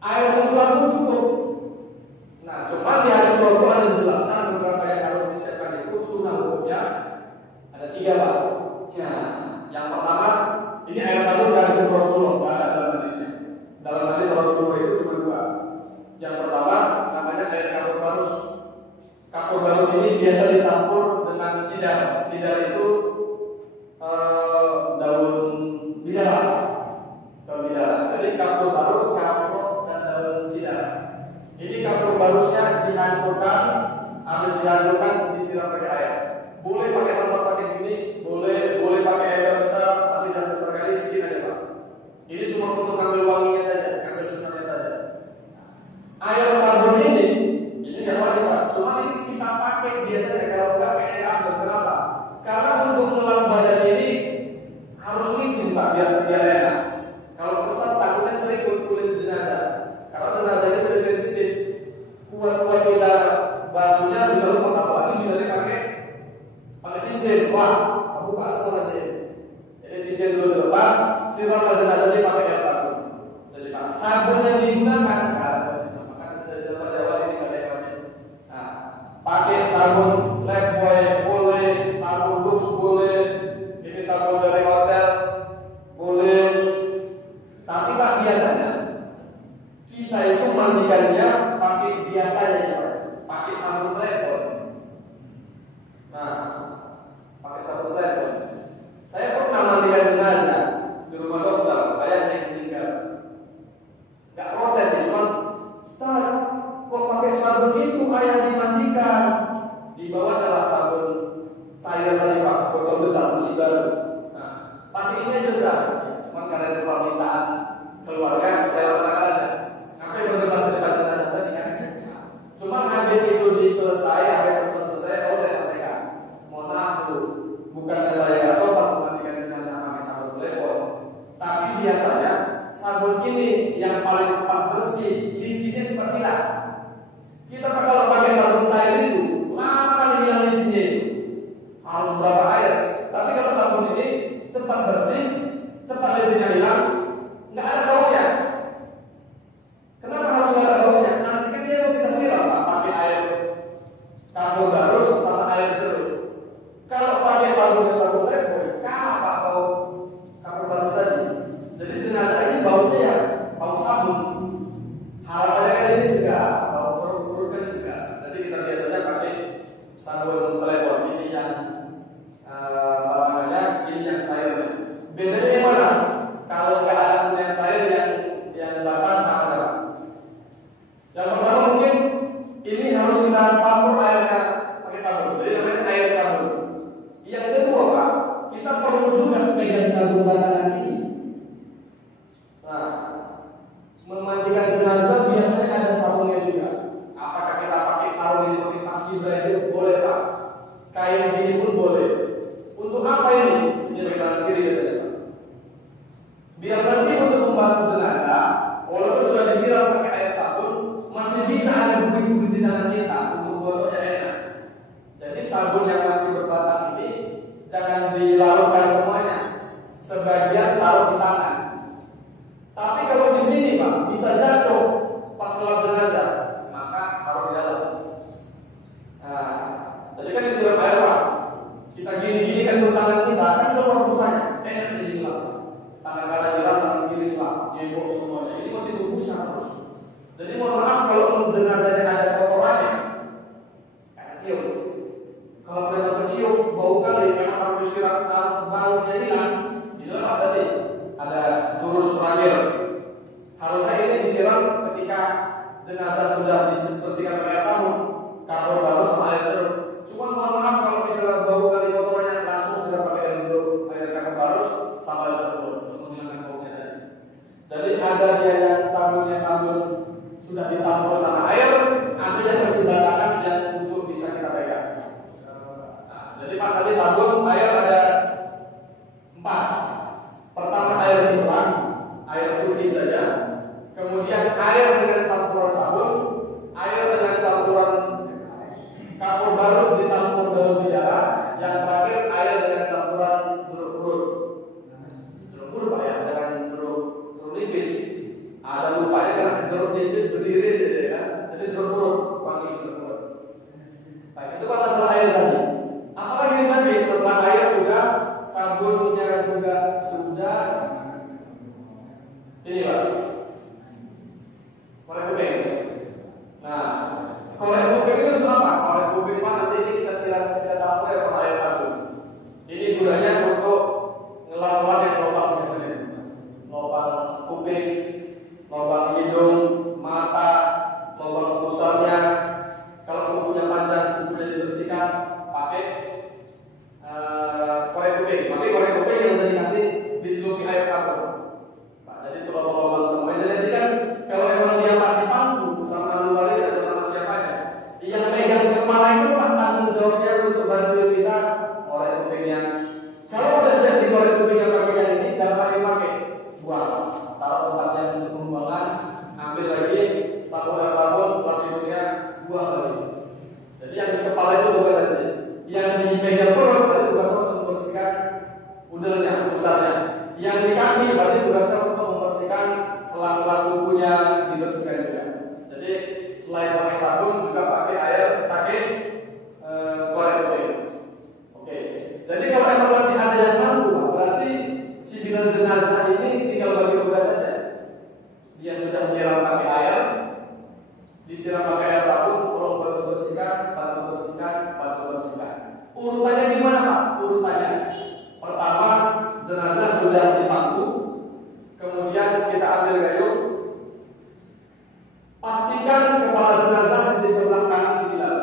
Air mutlak pun cukup. Nah, cuma di hadis Rasulullah dijelaskan beberapa yang harus disiapkan itu sunnah hukumnya ada 3 Pak. Ya, yang pertama ini air sabun dari Rasulullah, nggak ada dalam hadisnya. Dalam hadis Rasulullah itu cuma 2. Yang pertama namanya air kapur barus. Kapur barus ini biasa dicampur dengan sidar. Sidar itu daun bidara. Daun bidara. Jadi kapur barus, kapur dan daun sidar. Ini kapur barusnya dihancurkan, disiram pakai air. Boleh pakai tempat pakai gini, boleh pakai air besar, tapi jangan besar kali sedikit aja Pak. Ini cuma untuk ambil wanginya saja, ambil sunahnya saja. Air sabun ini nggak wajib Pak. Cuma ini kita pakai biasanya kalau nggak pakai ambil. Kenapa? Karena untuk melang badan ini harus licin Pak, biar enak. Kalau besar takutnya terikut kulit jenazah. Karena jenazah itu lebih sensitif. Kuat kita basuhnya bisa lupa apalagi bisa pakai cincin. Wah, buka setengah cincin. Jadi cincin dulu dilepas, siram jenazahnya pakai air sabun. Jadi sabun yang digunakan maka Jawa ini ada yang wajib. Nah, pakai sabun Lifebuoy boleh, sabun Lux boleh, ini sabun dari hotel boleh. Tapi Pak biasanya kita itu mandikannya pakai biasanya ya, pakai sabun Lifebuoy. Nah, pakai sabun Lifebuoy. Saya pernah mandikan jenazah di rumah dokter, ayahnya yang meninggal. Gak protes sih, cuma Ustaz, kok pakai sabun itu ayah dimandikan? Di bawah adalah sabun cair tadi Pak, botol besar masih baru. Nah, pakai ini aja sudah. Cuma karena itu permintaan keluarga, saya laksanakan aja. Sampai berdebat jenazah tadi kan. Cuma habis itu selesai, saya sampaikan. Mohon maaf Bu, bukannya saya sopan memandikan jenazah pakai sabun Lifebuoy, tapi biasanya sabun ini yang paling cepat bersih, licinnya cepat hilang. Kita kalau pakai sabun cair itu lama kali hilang licinnya itu. Harus berapa air. Tapi kalau sabun ini cepat bersih, cepat licinnya hilang, nggak ada baunya. Kenapa harus nggak ada baunya? Nanti kan dia mau kita siram Pak, pakai air kapur barus sama air jeruk. Kalau pakai sabun Lifebuoy, kalah Pak bau kapur barus tadi. Jadi jenazah ini baunya ya bau sabun. Harapannya kan ini segar, bau perut kan segar. Jadi kita biasanya pakai sabun Lifebuoy ini yang ini yang cair. Bedanya yang mana? Kalau nggak ada yang cair yang batang sama ada. Yang pertama mungkin ini harus kita campur airnya pakai sabun. Jadi namanya air sabun. Yang kedua Pak, kita perlu juga pegang sabun batangan ini. Nah, memandikan jenazah biasanya ada sabunnya juga. Apakah kita pakai sabun ini pakai paskibra itu boleh Pak? Kain gini pun boleh. Untuk apa ini? Ini bagian kiri ya Pak. Biar nanti untuk membasuh jenazah, walaupun sudah disiram pakai air sabun, masih bisa ada bukit-bukit di tangan kita untuk gosoknya enak. Jadi sabun yang masih berbatang ini jangan dilarutkan semuanya. Sebagian taruh di tangan. Tapi kalau di sini Pak bisa jatuh pas lewat jenazah, maka taruh di dalam. Nah, jadi kan disiram air Pak. Kita gini-gini kan tangan kita kan keluar busanya, enak jadi gelap. Tangan kanan gelap, tangan kiri gelap, nyebok semuanya. Ini masih berbusa terus. Jadi mohon maaf kalau jenazahnya ada kotorannya, kayak cium. Kalau benar kecium, bau kali karena harus disiram, harus baunya hilang. Di dalam tadi ada jurus terakhir. Harusnya ini disiram ketika jenazah sudah dibersihkan pakai sabun, kapur barus sama air jeruk. Cuma mohon maaf kalau misalnya bau kali kotorannya langsung sudah pakai air jeruk, air kapur barus sama air jeruk untuk menghilangkan baunya tadi. Dan Jadi ada dia yang sabunnya sabun sudah dicampur sama air, ada yang bersembarangan yang untuk bisa kita pegang. Nah, jadi Pak tadi sabun air ada 4. Pertama air mineral, air putih saja. Kemudian air dengan campuran sabun, air dengan campuran kapur barus dicampur daun bidara, yang terakhir air dengan campuran jeruk purut. Jeruk purut Pak ya, dengan jeruk nipis. Ada lupanya kan jeruk nipis berdiri gitu ya kan. Jadi jeruk purut, wangi jeruk purut. Baik, itu Pak masalah air tadi. Apalagi disamping setelah air sudah, sabunnya juga sudah. Ini Pak, korek kuping. Nah, korek kuping itu untuk apa? Korek kuping Pak nanti ini kita campur sama air sabun. Ini gunanya untuk ngelawan yang lubang sebenarnya, lubang kuping, lubang hidung, mata, lubang pusatnya. Kalau kukunya panjang, kukunya dibersihkan pakai korek kuping. Tapi korek kuping yang sudah dikasih dicelupi air sabun. Jadi itu lubang-lubang semuanya. Jadi kan kalau emang dia pakai pangku sama ahli waris atau sama siapanya, yang megang kepala itu Pak tanggung jawabnya untuk bantu kita korek kupingnya. Kalau udah siap di korek kupingnya pakai yang ini, jangan dipakai, buang. Taruh tempatnya untuk pembuangan, ambil lagi sabun, lap hidungnya, buang lagi. Jadi yang di kepala itu bukan nanti, yang dipegang perut itu tugasnya untuk membersihkan udaranya, pusatnya. Yang di kaki berarti tugasnya untuk membersihkan sela-sela kukunya, dibersihkan juga. Jadi selain pakai sabun juga pakai air, pakai korek kuping. Oke. Jadi kalau emang nanti ada yang mampu, berarti si bidan jenazah ini tinggal bagi tugas saja. Dia sudah menyiram pakai air, disiram pakai air sabun, tolong bantu bersihkan, bantu bersihkan, bantu bersihkan. Urutannya gimana Pak? Urutannya pertama jenazah sudah dipangku, kemudian kita ambil gayung, pastikan kepala jenazah di sebelah kanan si Bilal.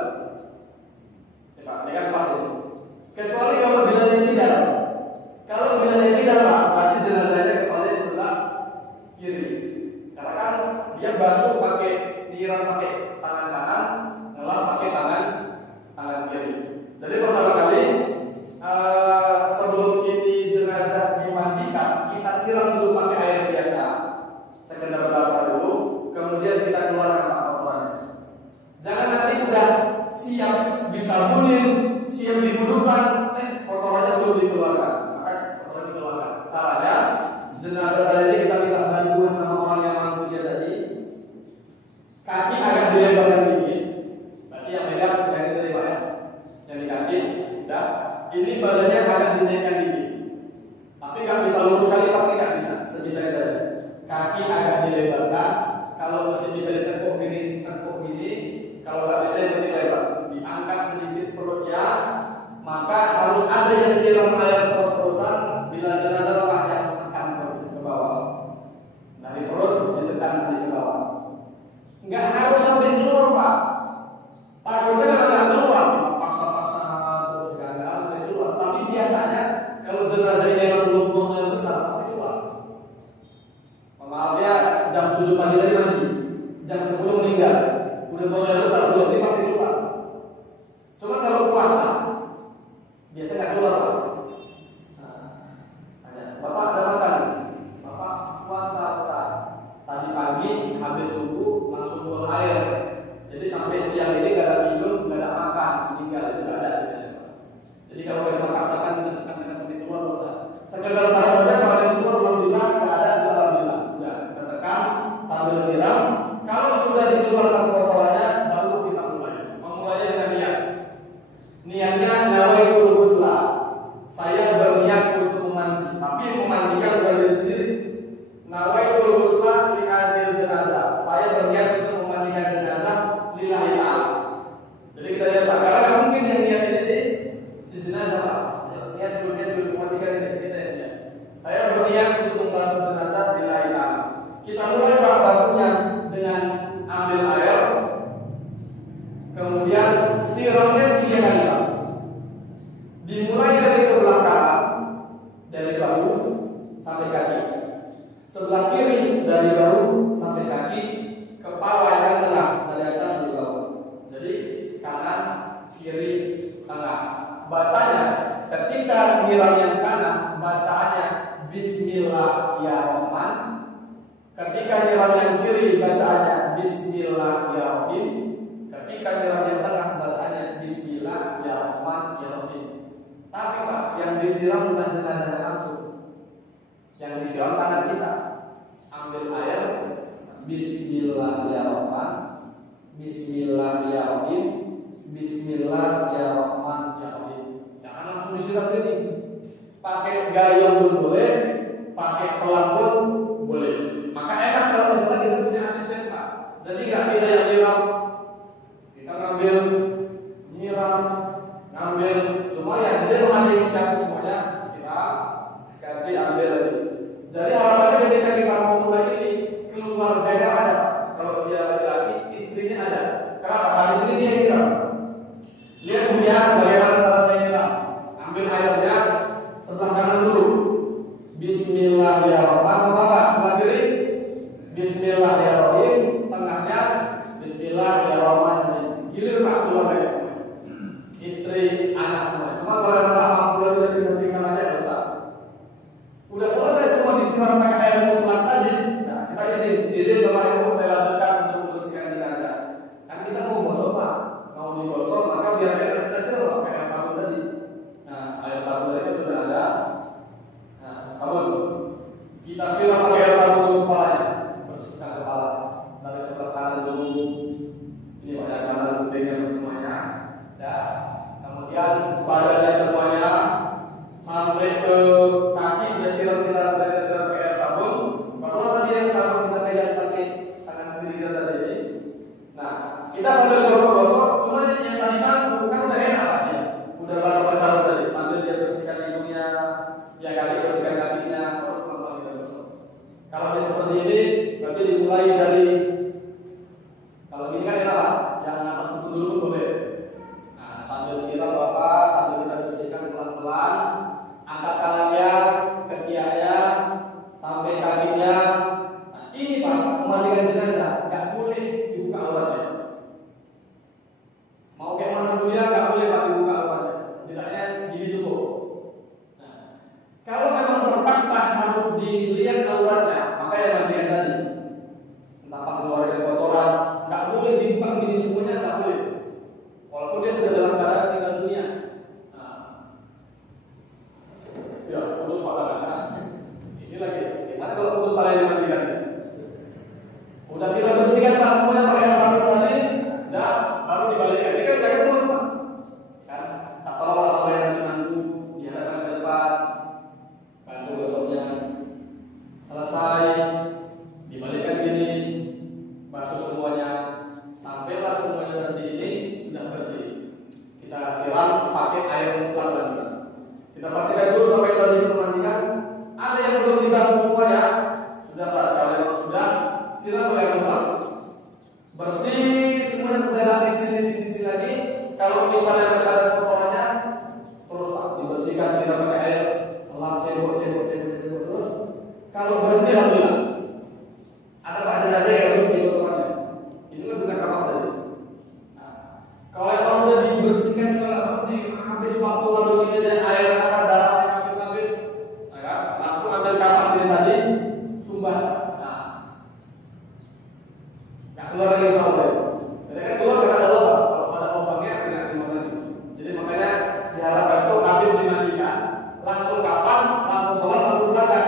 Pak, ini kan pasti. Kecuali kalau Bilalnya tidak. Kalau Bilalnya tidak Pak, berarti jenazahnya kepalanya di sebelah kiri. Karena kan dia basuh pakai nyiram pakai tangan kanan, ngelap pakai tangan kiri. Jadi pertama kali sebelum ini jenazah dimandikan, kita siram dulu pakai air biasa, sekedar basah dulu, kemudian kita keluarkan kotorannya. Jangan nanti udah siap disabunin, siap dibudukan, kotorannya belum dikeluarkan, maka kotoran dikeluarkan. Caranya jenazah tadi kita minta bantuan sama orang yang mampu dia tadi, kaki agak dilebarkan dikit, berarti yang megang yang itu ya Pak ya, yang di kaki, udah. Ini badannya agak dinaikkan dikit, tapi nggak bisa lurus sekali, pasti nggak bisa. Sebisanya tadi, kaki agak dilebarkan. Kalau masih bisa ditekuk gini, tekuk gini. Kalau nggak bisa itu dilebar, diangkat sedikit perutnya. Maka harus ada yang nyiram air terus-terusan. Bila jenazah lepas yang tekan perut ke bawah, dari perut ditekan sedikit ke bawah. Nggak harus sampai keluar Pak. Takutnya kalau nggak keluar, paksa-paksa terus nggak harus sampai keluar. Tapi biasanya kalau jenazah ini yang belum buang air besar pasti keluar. Maaf ya, jam 7 pagi tadi mandi, jam 10 meninggal, udah buang air besar belum? Ini pasti keluar. Cuma kalau puasa biasanya nggak keluar Pak. Bapak ada makan? Bapak puasa Pak. Tadi pagi habis subuh langsung buang air. Jadi sampai siang ini gak ada minum, gak ada makan, meninggal itu gak ada. Jadi kalau saya terpaksakan tekan sampai keluar puasa. Sekedar saya saja kalau yang keluar alhamdulillah, gak ada juga alhamdulillah. Sudah tertekan sambil siram. Kalau sudah dikeluarkan kotorannya, baru kita mulai. Memulainya dengan niat. Niatnya nawaitul ghusla. Saya berniat untuk memandi, tapi memandikan bukan diri sendiri. Nawaitul ghusla li hadhil jenazah. Saya berniat untuk memandikan jenazah lillahi ta'ala. Jadi kita lihat Pak, karena mungkin yang niat ini si jenazah Pak. Niat dulu memandikan ini kita ya. Saya berniat untuk membasuh jenazah lillahi ta'ala. Kita mulai Pak basuhnya dengan ambil air, kemudian siramnya 3 kali Pak. Dimulai dari sebelah kanan, dari bahu sampai kaki. Sebelah kiri Bismillahirrahman. Ketika nyiram yang kiri bacaannya Bismillahirrahmanirrahim. Ketika nyiram yang tengah bacaannya Bismillahirrahmanirrahim. Tapi Pak, yang disiram bukan jenazahnya langsung. Yang disiram tangan kita. Ambil air, Bismillahirrahman, Bismillahirrahmanirrahim, Bismillahirrahmanirrahim. Jangan langsung disiram ini. Pakai gayung pun boleh, pakai selang pun boleh. Maka enak kalau misalnya kita punya asisten Pak. Jadi nggak kita yang nyiram, kita nyiram, ngambil. Cuma ya dia mengambil siap semuanya, siram, ganti ambil lagi. Jadi harapannya ketika kita memulai ini keluarganya ada. Kalau dia laki-laki, istrinya ada. Kenapa? Habis ini dia nyiram. Lihat kemudian bagaimana cara saya nyiram. Ambil airnya sebelah kanan dulu. Bismillahirrahmanirrahim. Sebelah kiri Bismillahirrahmanirrahim. Tengahnya Bismillahirrahmanirrahim. Gilir Pak keluarganya. Istri, anak semua. Cuma kalau yang tak mampu lagi dari sampingan aja nggak usah. Udah selesai semua disiram pakai air mutlak tadi. Nah, kita izin Bapak Ibu saya lanjutkan untuk membersihkan jenazah. Kan kita mau gosok Pak, mau digosok maka biar kita siram pakai air sabun tadi. Nah, air sabun tadi sudah ada. Nah, sabun kita siram pakai air sabun ke kepalanya, bersihkan kepala dari sebelah kanan dulu. Ini pada kanan kupingnya semuanya. Ya, kemudian badannya semuanya sampai ke kaki dia siram kita siram pakai air sabun. Baru tadi yang sabun kita pegang pakai tangan kiri kita tadi. Nah, kita sambil gosok-gosok, cuma yang tadi kan udah enak Pak ya. Udah basah pakai sabun tadi, sambil dia bersihkan hidungnya, ya kaki bersihkan kakinya, terus pelan-pelan kita gosok. Kalau dia seperti ini, berarti dimulai dari kalau ini kan enak Pak, yang atas buku dulu boleh. Nah, sambil siram Bapak, sambil kita bersihkan pelan-pelan. Angkat tangannya, ketiaknya, sampai kakinya. Nah, ini Pak, memandikan jenazah, nggak boleh dibuka auratnya. Mau kayak mana dulu ya, nggak boleh Pak dibuka auratnya. Tidaknya gini cukup. Nah, kalau memang terpaksa harus dilihat auratnya, maka yang mandikan tadi. Entah pas keluarga kotoran, nggak boleh dibuka begini semuanya, nggak boleh. Walaupun dia sudah dalam keadaan tinggal dunia. Ya, putus pala. Ini lagi. Gimana kalau putus pala yang dimandikan? Udah kita bersihkan Pak semuanya pakai air sabun tadi, dan baru dibalikkan. Ini kan jangan turun Pak. Kan? Tolonglah sampai yang menantu dihadapkan ke depan, bantu gosoknya. Selesai, dibalikkan gini, basuh semuanya, sampailah semuanya nanti ini sudah bersih. Kita siram pakai air mutlak lagi. Kita pastikan dulu sampai tadi pemandikan. Ada yang belum dibasuh semuanya, sudah Pak. Kalau yang sudah, siram pakai air mutlak. Bersih semuanya udah sini lagi. Kalau misalnya masih ada kotorannya, terus Pak dibersihkan siram pakai air, lap cebok terus. Kalau berhenti alhamdulillah. Ada Pak jenazah yang berhenti kotorannya. Ini kan bukan kapas tadi. Nah, kalau yang udah dibersihkan kalau berhenti habis waktu lalu sini dan air apa darah yang habis, langsung ambil kapas ini tadi, sumbat. Nah, nggak keluar lagi sama itu. Jadi kan keluar karena ada lubang. Kalau ada lubangnya tidak keluar lagi. Jadi makanya diharapkan itu habis dimandikan, langsung kapan, langsung sholat, langsung berangkat.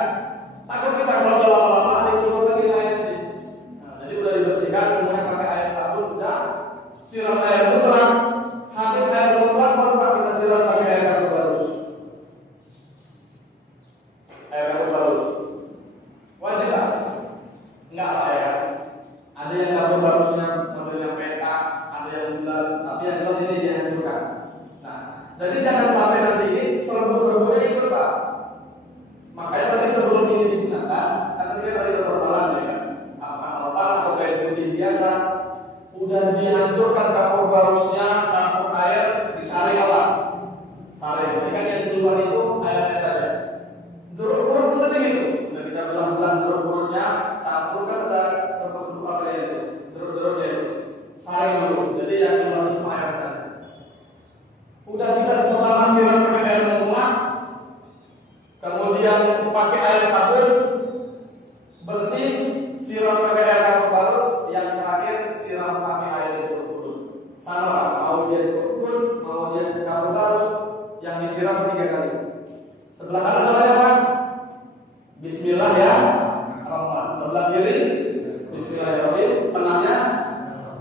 Takut kita kalau udah lama-lama ada yang keluar lagi lain nanti. Nah, jadi udah dibersihkan semuanya pakai air sabun sudah, siram air mutlak. Habis air mutlak baru Pak kita siram pakai air kabur barus. Air kabur barus. Wajib Pak? Enggak Pak ya kan? Ada yang kabur barusnya sampai bersih, siram pakai air kamu barus, yang terakhir siram pakai air jeruk purut. Sama Pak, mau dia jeruk purut, mau dia kamu barus, yang disiram 3 kali. Sebelah kanan doanya Pak, Bismillah ya Rahman. Sebelah kiri, Bismillahirrahmanirrahim. Tengahnya,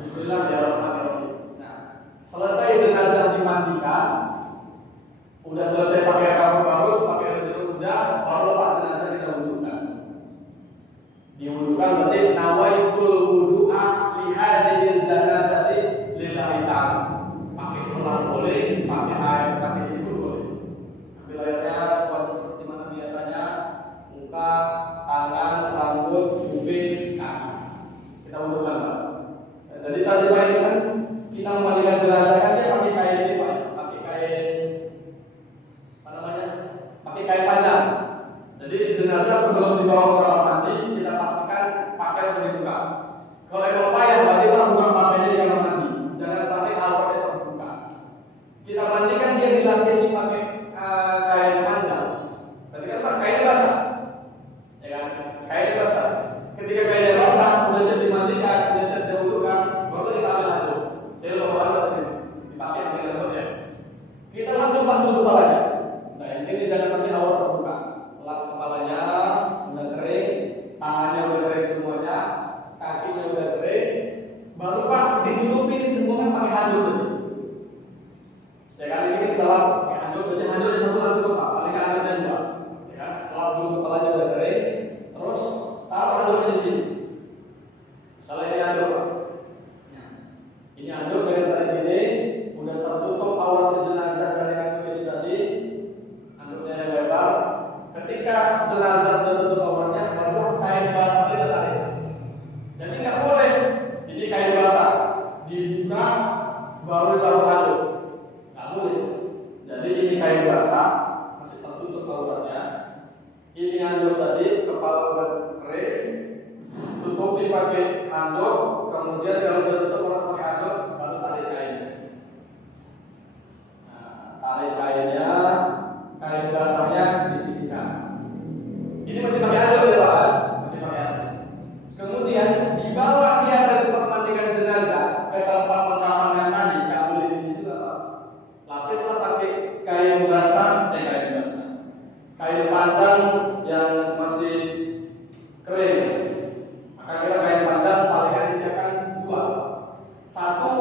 Bismillahirrahmanirrahim. Nah, selesai jenazah dimandikan, udah selesai pakai kamu barus, pakai air jeruk udah, baru Pak jenazah kita wudukan. Diwudukan berarti nawaitul wudu'a li hadhil janazati lillahi ta'ala. Pakai selang boleh, pakai air, pakai itu boleh. Ambil airnya buat seperti mana biasanya, muka, tangan, rambut, kuping, kaki. Kita wudukan Pak. Jadi tadi Pak ini kan kita memandikan jenazah kan dia pakai kain ini Pak, pakai kain apa namanya? Pakai kain panjang. Jadi jenazah sebelum dibawa ke kamar mandi kita pastikan pakaian sudah dibuka. Kalau emang payah berarti kita buka pakaiannya di kamar mandi. Jangan sampai auratnya terbuka. Kita mandikan dia dilapisi pakai kain panjang. Berarti kan Pak kainnya basah, ya kan? Kainnya basah. Ketika kainnya basah, sudah siap dimandikan, sudah siap diwudukan, baru kita ambil handuk. Saya lupa tadi dipakai dengan handuknya. Kita langsung tutup kepalanya. Nah ini jangan sampai aurat terbuka. Lap kepalanya udah kering, tangannya udah kering semuanya, kakinya udah kering, baru Pak ditutupi ini semua kan pakai handuk tadi. Ya kan ini kita lap pakai handuk, berarti handuknya satu langsung ke Pak, paling handuknya 2. Ya kan, lap dulu kepalanya udah kering, terus taruh handuknya di sini. Misalnya ini handuk Pak. Ya. Ini handuk yang tadi gini, udah tertutup aurat si jenazah dari handuk ini tadi, handuknya yang lebar. Ketika jenazah tertutup auratnya, baru kain basah itu tarik. Jadi nggak boleh ini kain basah dibuka baru ditaruh handuk, nggak boleh. Jadi ini kain basah masih tertutup auratnya. Ini handuk tadi kepala udah kering, tutupi pakai handuk. Kemudian kalau sudah tutup aurat pakai handuk, baru tarik kainnya. Nah, tarik kainnya, kain basahnya disisihkan. Ini masih pakai handuk ya Pak? Masih pakai handuk. Kemudian dibawa dia dari tempat mandikan jenazah ke tempat pemakaman tadi. Nggak boleh ini juga Pak. Lapislah pakai kain basah, kain panjang yang masih kering. Maka kita kain panjang palingan disiapkan 2. Satu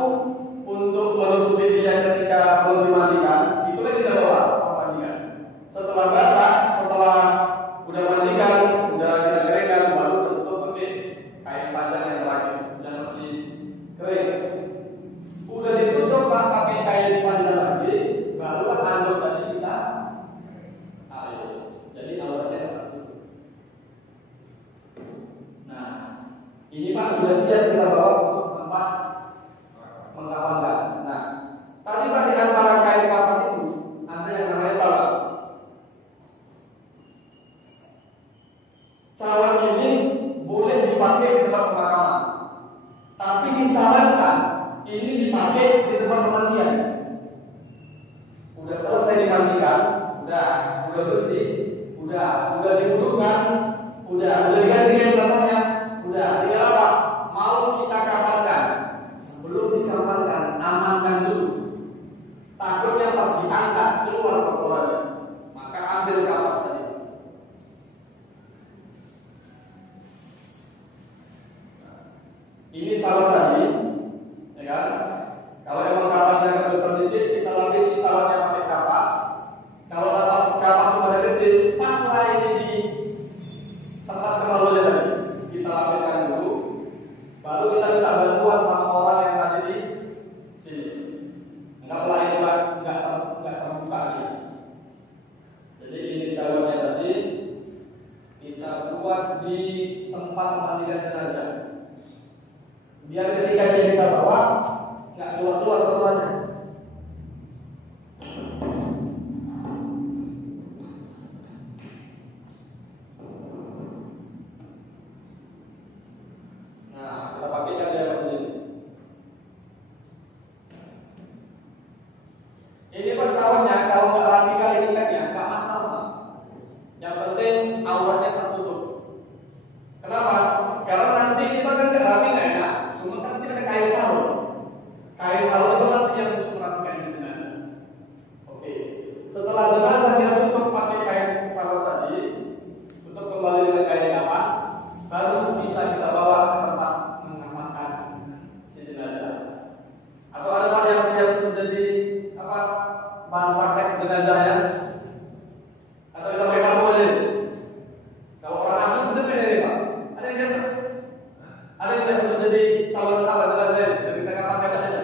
untuk menutupi dia ketika belum dimandikan, itu kita bawa mandikan. Setelah basah, setelah udah mandikan, udah kita keringkan, baru tutup pakai kain panjang yang terakhir yang masih kering. Udah ditutup Pak pakai kain panjang lagi, baru handuk tadi kita tarik. Jadi auratnya tertutup. Nah, ini Pak sudah siap kita bawa untuk tempat mengkafankan. Nah, tadi Pak di antara kain kafan itu ada yang namanya cawan. Cawan ini boleh dipakai di tempat pemakaman, tapi disarankan ini dipakai di tempat pemandian. Udah selesai dimandikan, udah bersih, udah diwudukan, udah diganti kain basahnya, udah tinggal apa? Mau kita kafankan. Sebelum dikafankan, amankan dulu. Takutnya pas diangkat keluar kotorannya, maka ambil kapas tadi. Ini cawan tadi, ya kan? Kalau emang kapasnya agak besar sedikit, kita lapisi cawannya pakai kapas. Kalau kapas cuma ada kecil, paslah ini di tempat kemaluannya tadi. Kita lapiskan dulu, baru kita minta bantuan sama orang yang tadi di sini. Enggaklah ini Pak, enggak terbuka dia. Jadi ini cawannya tadi kita buat di tempat memandikan jenazah. Biar ketika dia kita bawa nggak keluar kotorannya. Nah, kita pakaikan dia begini. Ini Pak cawannya kalau nggak rapi kali ikatnya nggak masalah. Yang penting auratnya tertutup. Kenapa siap? Ada yang siap untuk jadi calon apa jelas saya? Jadi kita kapan saja.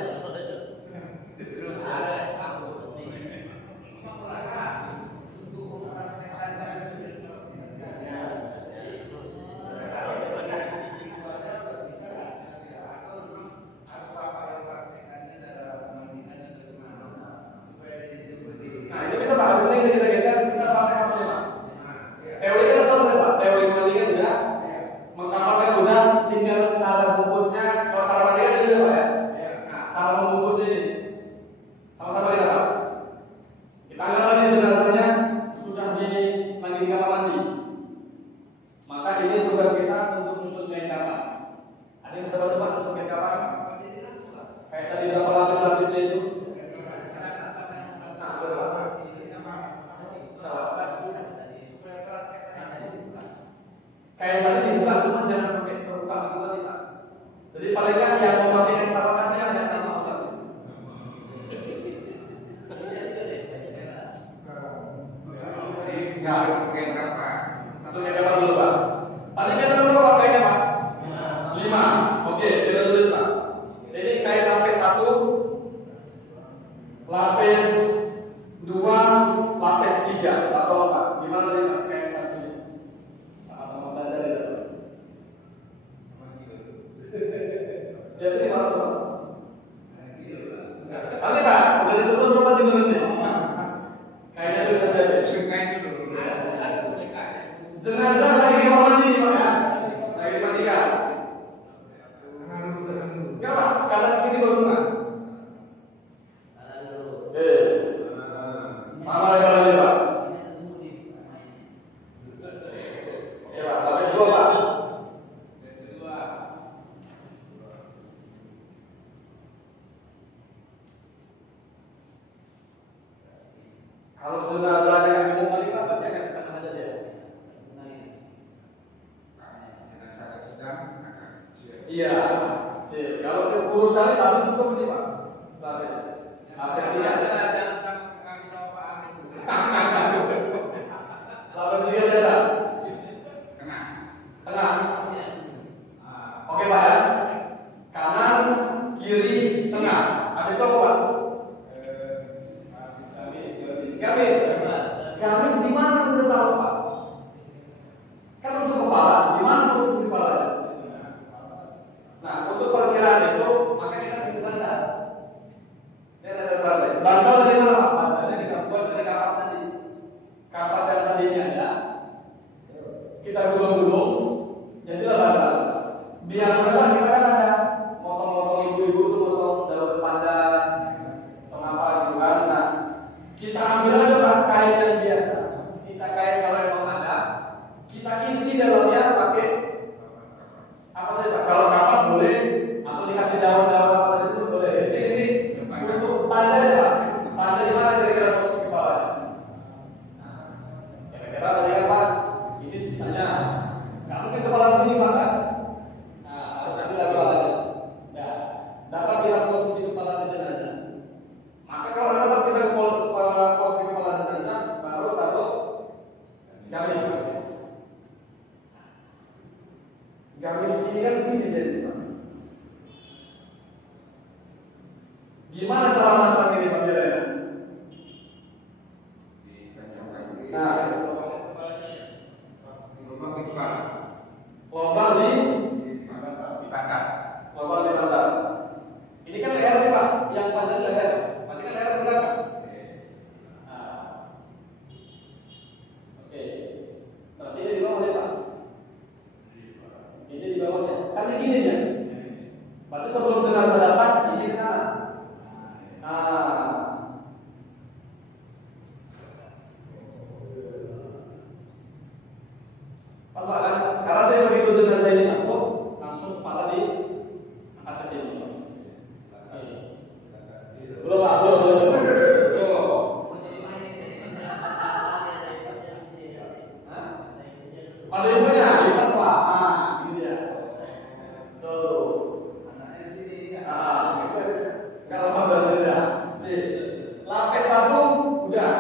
Lapis 1 udah,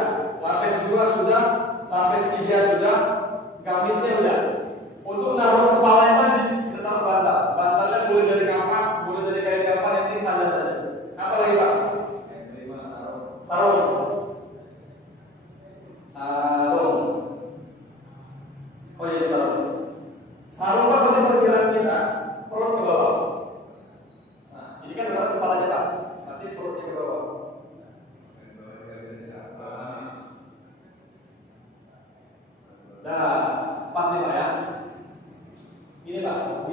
lapis 2 sudah, lapis 3 sudah, gamisnya udah. Untuk naruh kepalanya tadi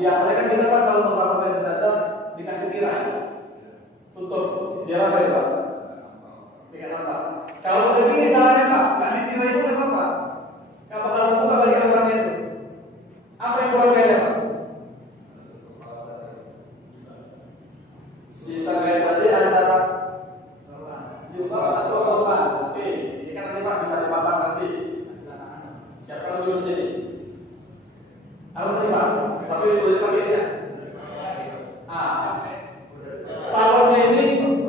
biasanya kan kita Pak kalau mengamalkan jenazah dikasih tirai, tutup, biar apa ya Pak? Biar apa? Kalau begini caranya Pak, kasih tirai itu nggak apa? Nggak bakal membuka bagi orangnya itu. Apa yang kurang kaya Pak? Sisa kaya tadi antara jilbab atau sorban. Oke, ini kan nanti Pak bisa dipasang nanti. Siapkan dulu sini. Harus tadi Pak, tapi boleh dipakai ya. Salonnya ini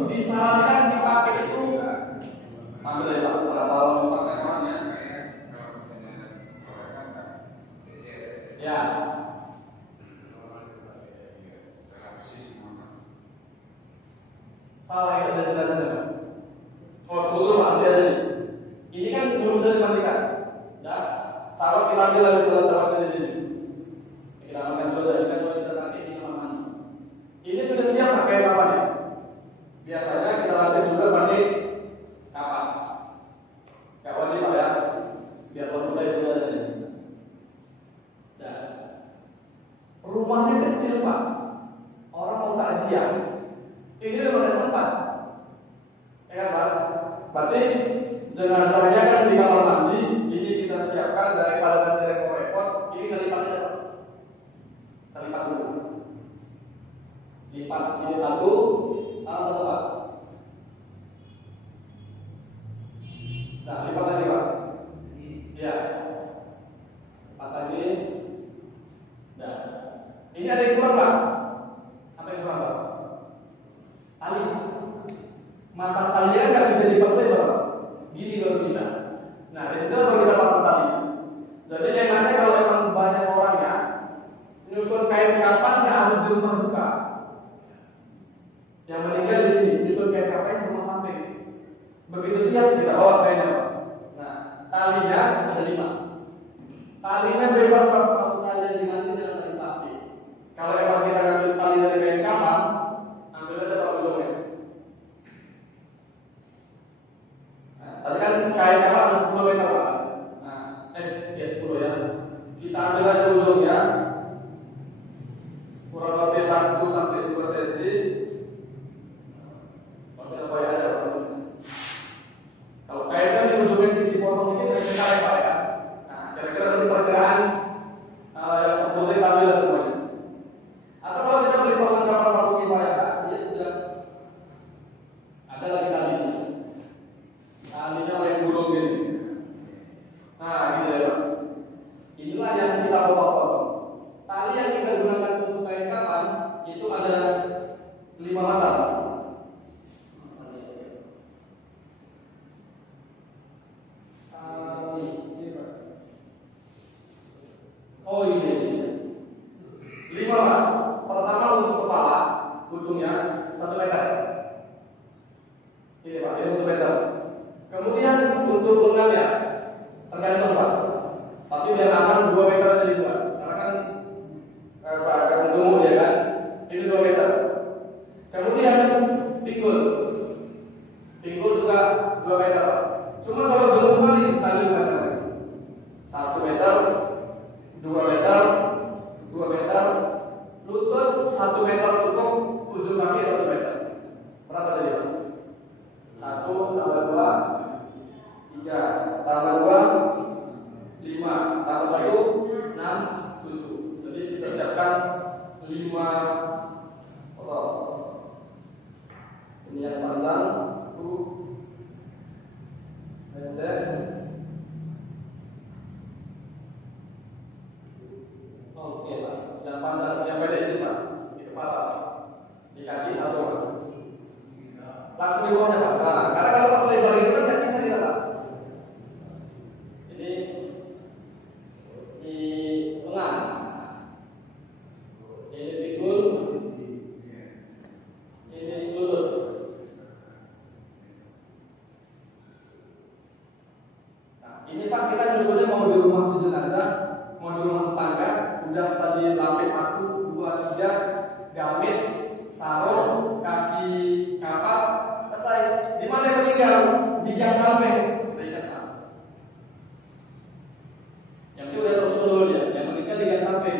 disarankan dipakai itu. Ambil ya Pak, berapa lama dipakai orangnya? Ya. Salah yang sudah jelas-jelas. Oh, dulu Pak, nanti ada ini. Ini kan belum bisa dimatikan. Ya, sahabat kita ambil lagi sahabat di sini. Kita amalkan dulu saja, kalau kita pakai di kamar mandi. Ini sudah siap pakai kapannya? Biasanya kita latih juga pakai kapas. Gak wajib Pak ya, biar mudah itu aja. Dan rumahnya kecil Pak, orang mau takziah. Ini udah ada tempat, ya kan Pak? Berarti jenazahnya kan di kamar mandi. Ini kita siapkan daripada nanti repot-repot. Ini kita lipat aja Pak. Kita lipat dulu. Lipat sini satu, sana satu Pak. Nah, lipat lagi Pak. Ya, lipat lagi. Nah, ini ada yang kurang Pak. Apa yang kurang Pak? Tali. Masang tali kan nggak bisa dipasang Pak. Gini baru bisa. Nah, di situ baru kita pasang tali. Jadi enaknya kalau memang banyak orang ya, nyusun kain kapan nggak harus di rumah duka. Yang meninggal di sini, nyusun kain kapan di rumah samping. Begitu siap kita bawa kainnya Pak. Nah, talinya ada 5. Talinya bebas Pak. Kalau tali yang diganti jangan tali plastik. Kalau emang kita ngambil tali dari kain kapan, ambil aja Pak ujungnya. Nah, tadi kan kain kapan ada 10 meter Pak. Nah, ya 10 ya. Kita ambil aja ujungnya. Kurang lebih 1 sampai 2 cm. Pakai apa aja Pak. Kalau kain kan di ujungnya sih dipotong dikit dari kain Pak ya. Nah, kira-kira dari perkiraan yang 10 kita ambil semuanya. Atau kalau kita beli perlengkapan Pak Pak ya, dia sudah ada lagi tali. Talinya oleh gulung gini. Nah, gitu ya Pak. Inilah yang kita potong. Tali yang kita gunakan untuk kain kapan itu ada 5 macam. Oh ini 5 Pak. Pertama untuk kepala, ujungnya 1 meter. Ini Pak, ini 1 meter. Kemudian untuk lengannya tergantung Pak. Tapi biar aman 2 meter aja juga. Karena kan Pak akan gemuk ya kan. Ini 2 meter. Kemudian pinggul. Pinggul juga 2 meter Pak. Cuma kalau gemuk kali tali 2 meter. 1 meter, 2 meter, 2 meter. Lutut 1 meter cukup, ujung kaki 1 meter. Berapa tadi Pak? 1 tambah 2 3 tambah 2 5 tambah 1 6 7. Jadi kita siapkan 5 potong. Ini yang panjang 1 pendek. Oke Pak. Yang panjang, yang pendek ini Pak. Di kepala, di kaki 1 Pak. Langsung di bawahnya Pak. Nah, karena kalau pas lebar itu kan nggak bisa dilihat Pak. Ini di lengan, ini pinggul, ini lutut. Nah, ini Pak kita nyusunnya mau di rumah si jenazah, mau di rumah tetangga, udah tadi lapis 1, 2, 3, gamis, sarung, kasih kapas, selesai. Di mana yang meninggal? Di gang samping. Kita ingat Pak. Yang itu udah terus dulu dia. Yang meninggal di gang samping.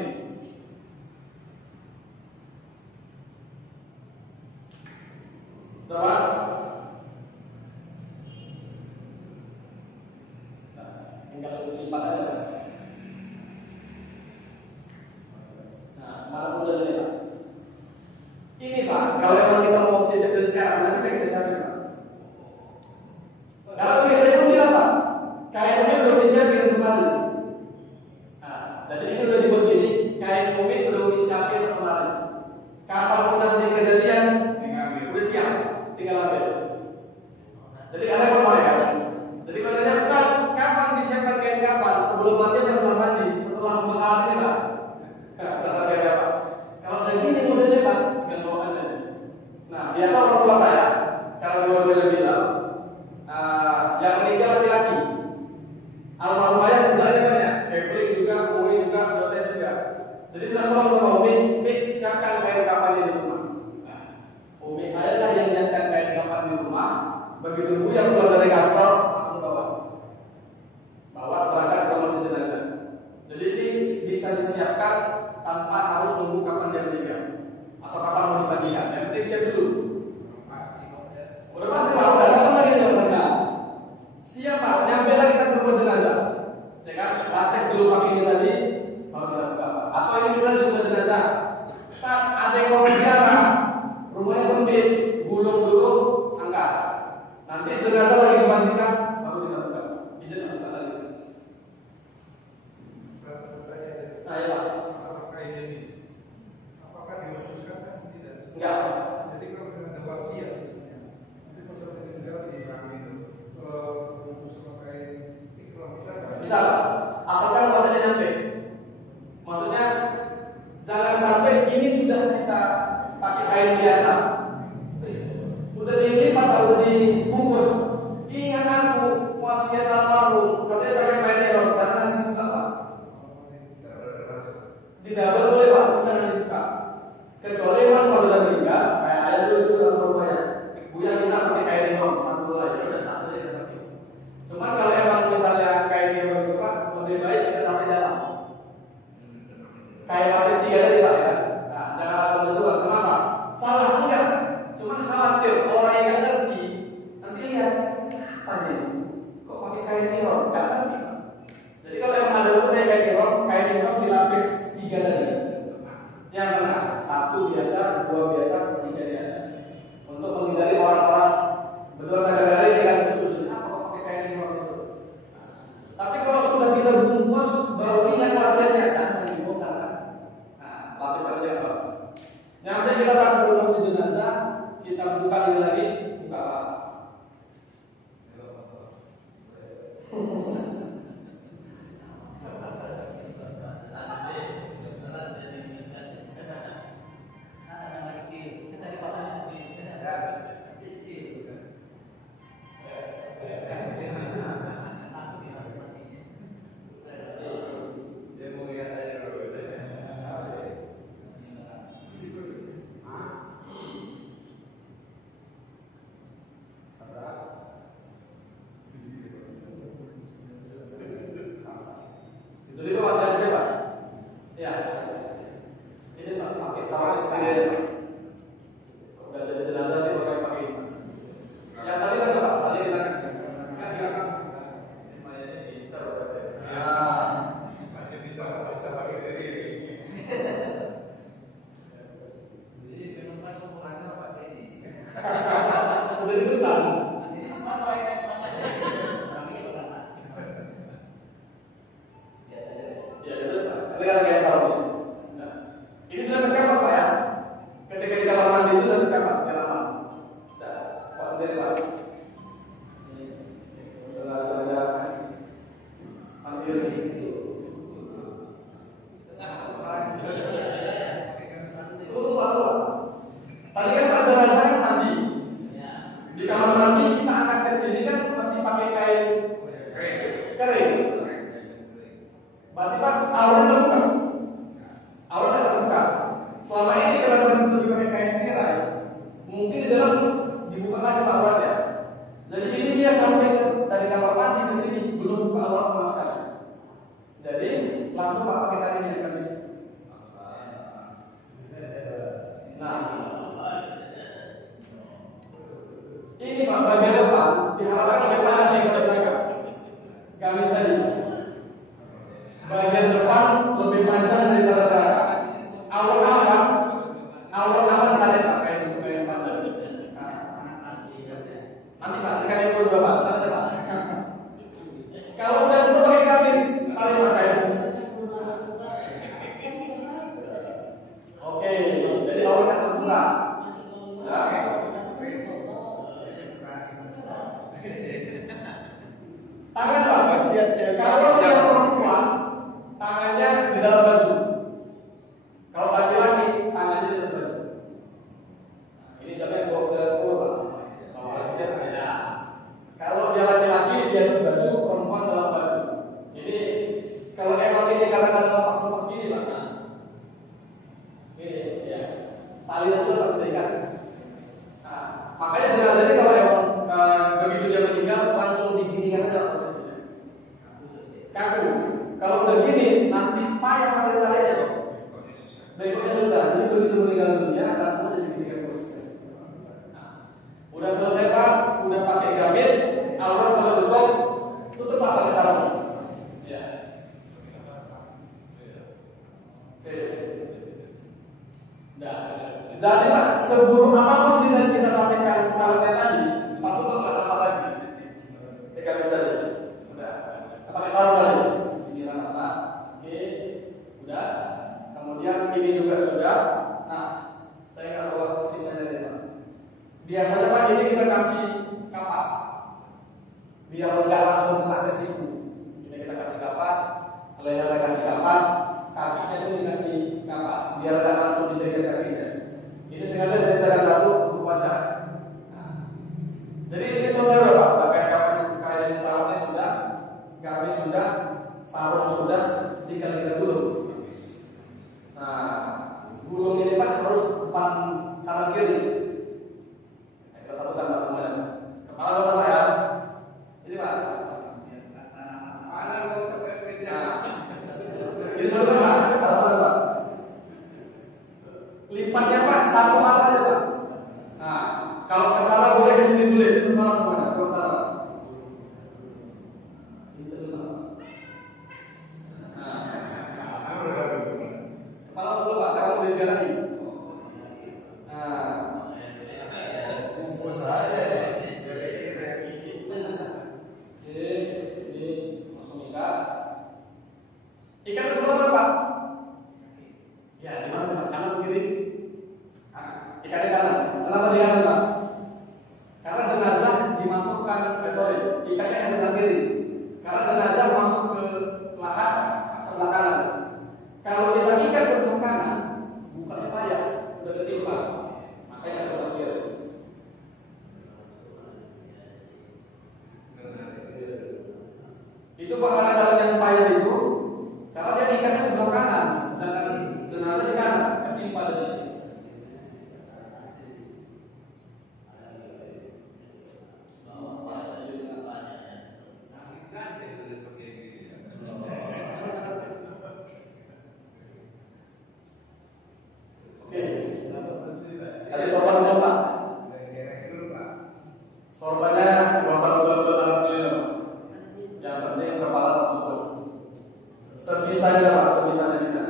Jadi minta tolong sama Umi siapkan kain kafannya di rumah. Nah, Umi saya lah yang nyiapkan kain kafan di rumah. Begitu Buya keluar dari kantor langsung bawa berangkat ke masjid jenazah. Jadi ini bisa disiapkan tanpa harus nunggu kapan dia meninggal atau kapan mau dibagikan. Yang penting siap dulu. Udah pasti Pak, udah datang lagi jenazah. Siap Pak, nyampe lagi kita ke rumah jenazah. Ya kan, latex dulu pakai ini tadi, baru kita buka. Atau ini misalnya rumah jenazah. Tak ada yang mau bicara, rumahnya sempit, gulung dulu, angkat. Nanti jenazah lagi dimandikan, baru kita buka. Bisa buka lagi. Nah ya Pak. Apakah dikhususkan kan tidak? Enggak. Jadi kalau dengan ada wasiat, nanti pas saya tinggal di kami itu bungkus sama kain ikhram bisa nggak? Bisa Pak. Asalkan wasiatnya nyampe. Maksudnya jangan sampai ini sudah kita pakai kain biasa. Udah dilipat atau dibungkus. Ingat aku wasiat almarhum, katanya pakai kain ikhram karena dibuka Pak. Tidak boleh Pak, jangan dibuka. Kecuali memang kalau sudah meninggal, kayak ayah dulu itu dalam rumahnya. Buya kita pakai kain ikhram satu aja, udah satu aja pakai. Cuman kalau emang misalnya kain ikhram itu Pak, lebih baik kita taruh di dalam. Kayak lapis 3 tadi Pak ya. Nah, jangan langsung berdua. Kenapa? Salah enggak. Cuman khawatir orang yang nggak ngerti nanti lihat apa nih? Kok pakai kain ikhram? Nggak ngerti Pak. Jadi kalau emang ada urusannya kain ikhram dilapis 3 tadi. Yang tengah 1 biasa, 2 biasa, 3 di atas. Untuk menghindari orang-orang berdosa gara-gara ini kan khusus. Apa kok pakai kain ikhram itu? Tapi kalau sudah kita bungkus baru ingat wasiatnya kan dibongkar kan. Nah, lapis aja Pak. Nyampe kita tak ke rumah si jenazah, kita buka ini lagi, buka Pak. Itu dia Pak dari siapa? Ya. Ini Pak pakai cara sendiri Pak. Udah jadi jenazah dia pakai ini. Yang tadi kan Pak, tadi kita kan belakang. Masih bisa pakai diri. Jadi memang sempurna pakai ini. Sudah dipesan. Ini semua pakai Ya betul Pak. Ini kan kayak sarung. Nah, ini sudah kesekas Pak ya. Jadi Pak, sebelum apapun kita rapikan salatnya tadi, Pak tuh nggak tambah lagi. Tiga tadi, udah. Pakai salat tadi. Ini rata, oke, udah. Kemudian ini juga sudah. Nah, saya nggak tahu sisanya deh Pak. Biasanya Pak ini kita kasih kapas, biar nggak langsung kena ke siku. Ini kita kasih kapas, lehernya kasih kapas, kakinya itu dikasih kapas, biar nggak langsung dijaga kakinya. Ini sengaja saya salah satu untuk wajah. Nah, jadi ini selesai Pak. Pakaian salamnya sudah, gamis sudah, sarung sudah, tinggal kita gulung. Nah, gulung ini Pak harus depan kanan kiri. Kita satukan Pak kemudian. Kepala bersama ya. Ini Pak. Ada kalau sampai meja. Ini selesai Pak. Satu Pak. Lipatnya Pak satu arah aja Pak. Nah, kalau kesalahan boleh ke sini dulu, itu salah semuanya. Kalau salah. Kepala satu Pak, kamu boleh jalan lagi. Nah, oke, ini langsung ikat. Ikat ke sebelah mana Pak? Ya, di mana Pak? Kanan atau kiri? Ikatnya kanan. Kenapa di kanan Pak? Karena jenazah dimasukkan ikatnya ke sebelah kiri. Karena jenazah masuk ke lahat sebelah kanan. Kalau kita ikat sebelah kanan, bukanya payah, udah ketimpa. Makanya sebelah kiri. Itu Pak karena dalam yang payah itu, kalau dia ikatnya sebelah kanan, sedangkan jenazah di kanan, ketimpa dari tadi sorban dulu Pak. Sorbannya gak usah betul-betul alhamdulillah. Yang penting kepala betul. Sebisanya Pak, sebisanya kita.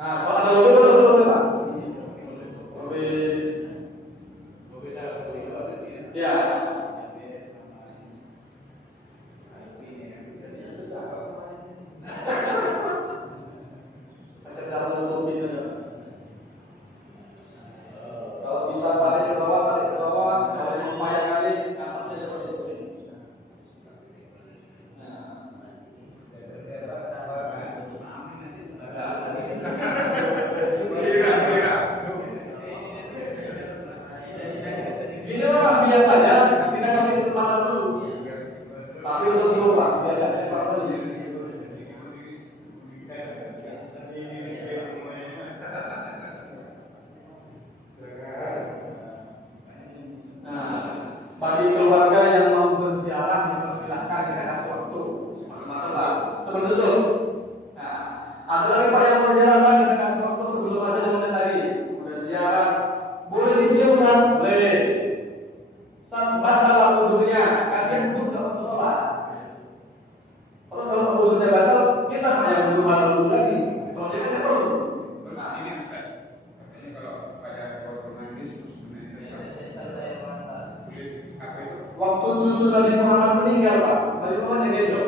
Nah, kalau ada dulu Pak. Ya. Sekedar tutup ini. Kalau bisa tarik ke bawah, kalau yang payah kali atasnya seperti ini. Nah, ini Pak biasanya kita kasih kesempatan dulu. Tapi untuk dulu Pak, biar ada kesempatan lagi. Nah, bagi keluarga yang mau berziarah, dipersilahkan kita kasih waktu semata-mata lah. Seperti itu. Nah, ada lagi Pak yang berziarah, kita kasih waktu sebelum aja dimulai tadi. Berziarah, boleh dicium kan? Boleh. Batal wudhunya, kalian wudhu kalau untuk sholat. Terus kalau wudhunya batal, kita yang wudhu batal wudhu lagi. Kalau dia kan perlu. Terus ini Ustaz, katanya kalau pada waktu nangis terus Waktu cucu Nabi Muhammad meninggal Pak, Nabi Muhammad yang gitu.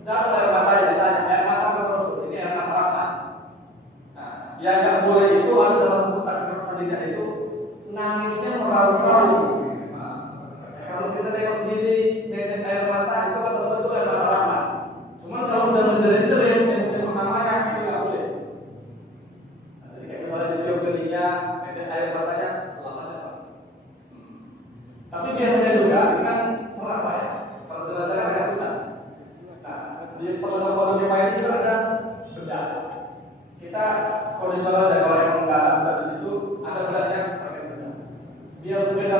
Jatuh air matanya, ditanya, air mata ke Rasul, ini air mata rahmat. Nah, yang nggak boleh itu ada dalam buku selanjutnya itu nangisnya meraung-raung. Nah, kalau kita tengok gini, netes air mata itu kata Rasul itu air mata rahmat. Cuma kalau sudah menjerit-jerit, yang pertamanya itu nggak boleh. Nah, jadi kayak misalnya dicium keningnya, netes air matanya, lamanya Pak. Tapi biasanya juga kan cerah Pak ya. Kalau jenazah kan agak pusat. Nah, di perlengkapan DPR itu ada bedak. Kita kalau di sana ada kalau yang nggak ada bedak di situ ada bedaknya pakai bedak. Biar sepeda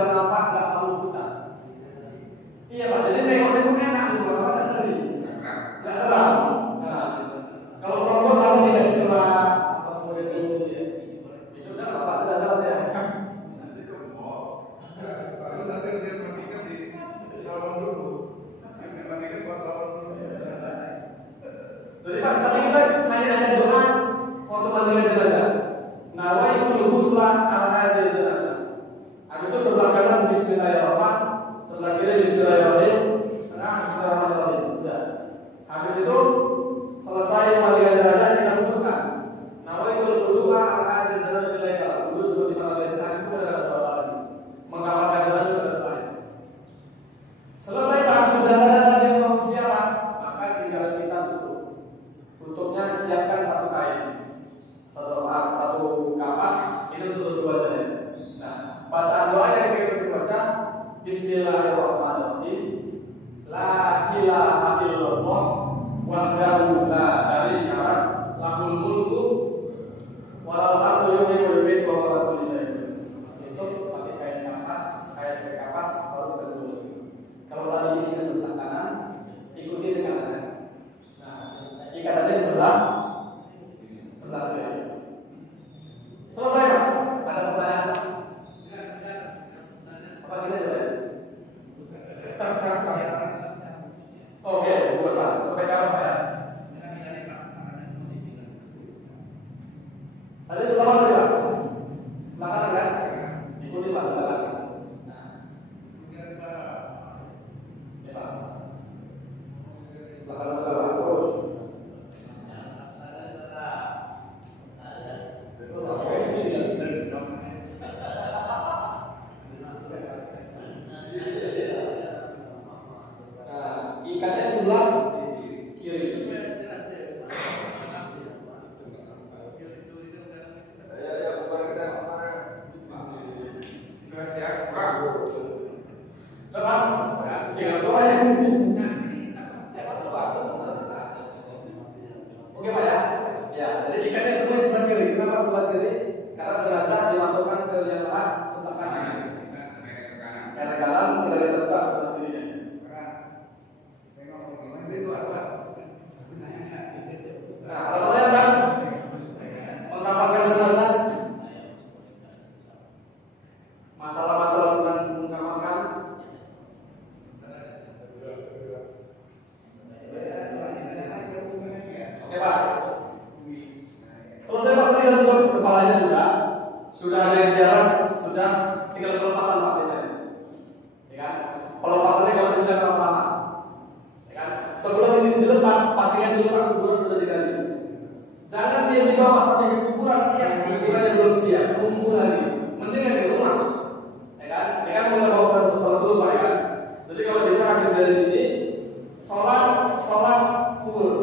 Tadi sebelah mana Pak? Sebelah kanan kan? Ikuti Pak sebelah kanan. Ya Pak. Sebelah kanan Pak terus. Ikatnya sebelah kiri. Oke Pak ya? Ya, jadi ikatnya semua sebelah kiri. Kenapa sebelah kiri? Karena jenazah dimasukkan ke liang lahat sebelah kanan. Karena kanan kita letak sebelah kirinya. Nah, contohnya kan mengkafankan jenazah, masalah-masalah tentang mengkafankan. Oke Pak. Selesai Pak tadi untuk kepalanya sudah ada yang jalan, sudah tinggal pelepasan Pak biasanya. Ya kan? Pelepasannya kalau tidak terlalu lama. Ya kan? Sebelum ini dilepas, pastikan dulu Pak kuburan sudah digali. Jangan dia dibawa sampai ke kuburan yang belum siap, tunggu lagi. Mendingan di rumah. Ya kan? Ya kan kita bawa sholat dulu Pak ya kan? Jadi kalau bisa habis dari sini, sholat kubur.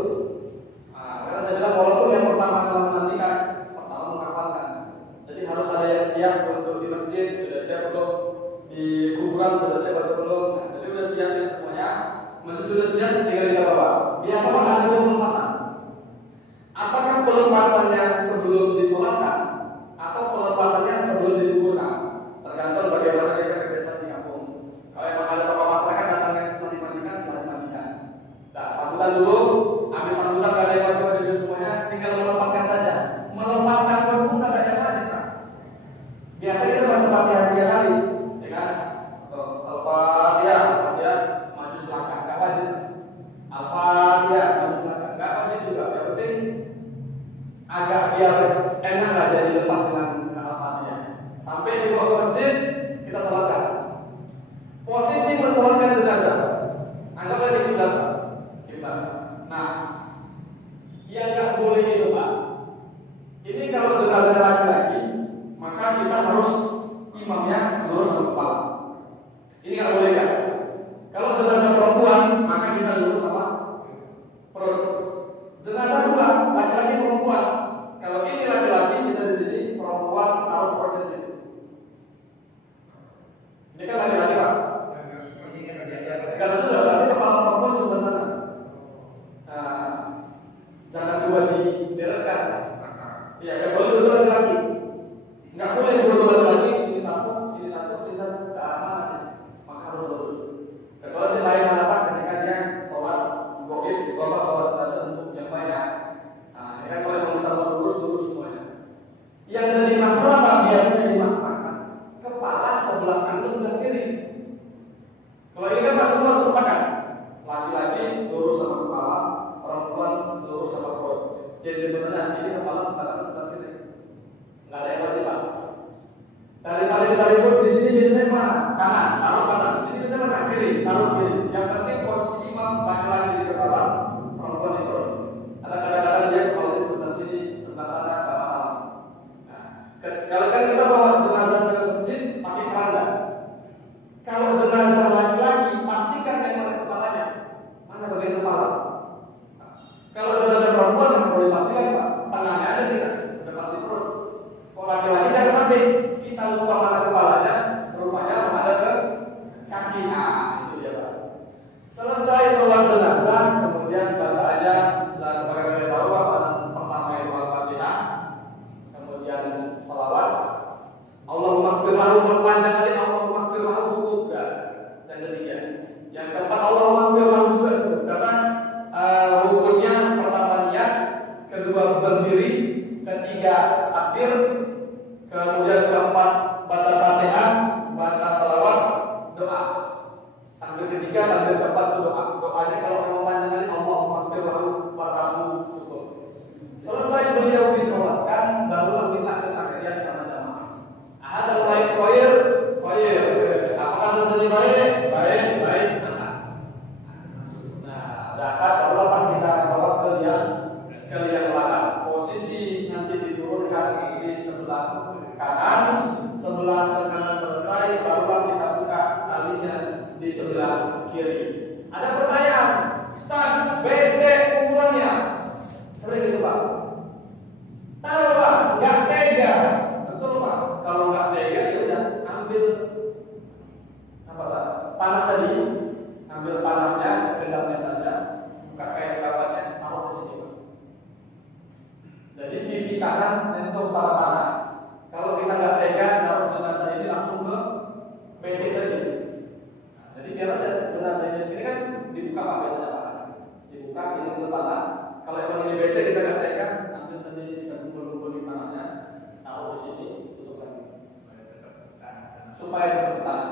Karena saya bilang walaupun yang pertama adalah memandikan, pertama mengkafankan. Jadi harus ada yang siap untuk di masjid, sudah siap belum? Di kuburan sudah siap atau belum? Nah, jadi sudah siap ya semuanya. Masih sudah siap, tinggal kita bawa. Biasanya ada dua pelepasan. Apakah pelepasannya sebelum disolatkan atau pelepasannya sebelum dikuburkan? Tergantung bagaimana kebiasaan di kampung. Kalau memang ada beberapa masyarakat datangnya setelah dimandikan, Nah, sambutan dulu, habis sambutan gak ada yang wajib semuanya, tinggal melepaskan saja. Melepaskan pun gak ada yang wajib Pak. Biasanya kita masih latihan 3 kali, ya kan? Al-Fatihah, maju selangkah, gak wajib. Al-Fatihah, maju selangkah, gak wajib juga. Yang penting agak biar enak lah jadi lepas dengan Al-Fatihah. Sampai di waktu masjid kita salatkan. Posisi mensolatkan jenazah, anggaplah di kiblat. Nah, yang nggak boleh itu Pak. Ini kalau jenazah laki-laki, maka kita harus imamnya lurus ke kepala. Ini nggak boleh kan? Kalau jenazah perempuan, maka kita lurus sama perut. Jenazah dua, laki-laki perempuan. Kalau ini laki-laki, kita di sini perempuan taruh perutnya di sini. Ini kan laki-laki Pak. Kalau itu berarti kepala perempuan sebelah sana. Jangan dua dibereskan. Ya, kalau itu laki-laki, nggak boleh dua laki-laki sini satu, ke arah mana? Maka harus lurus. Kalau di lain hal ketika dia sholat goib, sholat jenazah untuk yang banyak. Nah, ini kan kalau bisa lurus semuanya. Yang jadi masalah Pak biasanya di masyarakat, kepala sebelah kanan sebelah kiri. Kalau ini kan Pak semua sepakat, laki-laki lurus sama kepala, perempuan lurus sama perut. Jadi sebenarnya ini kepala sebelah kiri. Nggak ada yang wajib Pak. Dari pun di sini biasanya mana? Kanan, taruh kanan. Sini biasanya mana? Kiri, taruh kiri. Yang penting posisi imam laki-laki di kepala, perempuan di perut. Ada kadang-kadang dia kepalanya sebelah sini, sebelah sana, nggak masalah. Nah, kalau kan kita bawa jenazah ke masjid pakai keranda. Kalau jenazah laki-laki pastikan yang mana kepalanya, mana bagian kepala. Nah, kalau jenazah perempuan yang boleh pastikan Pak, tangannya ada tidak, udah pasti perut. Kalau laki-laki jangan sampai kita lupa mana kepalanya, rupanya ada ke kaki. Nah, itu dia Pak. Selesai sholat jenazah, kemudian baca aja. Sebagai kita tahu Pak, pertama itu Al-Fatihah, kemudian salawat. Allahumma ighfir lahu, panjang kali Allahumma ighfir lahu cukup enggak? Dan ketiga, yang keempat Allahumma ighfir lahu juga cukup. Karena hukumnya pertama niat, kedua berdiri, ketiga takbir, kemudian keempat baca Fatihah, baca salawat, doa. Takbir ketiga, takbir keempat doa. Doanya kalau memang panjang kali Allahumma ighfir lahu warhamhu cukup. Selesai beliau disolatkan, barulah kita itu Pak? Tahu Pak, nggak tega. Betul Pak. Kalau nggak tega ya udah ambil apa Pak? Panah tadi, ambil panahnya sekedarnya saja, buka kain kafannya, taruh di sini Pak. Jadi pipi kanan nyentuh sama tanah. Kalau kita nggak tega, naruh jenazah ini langsung ke WC tadi. Jadi biar ada jenazah ini kan dibuka Pak biasanya Pak. Dibuka ini ke tanah. Kalau emang ini WC kita nggak tega, ambil tadi kita kumpul-kumpul di tanahnya, taruh di sini, tutup lagi. Supaya cepat ke tanah.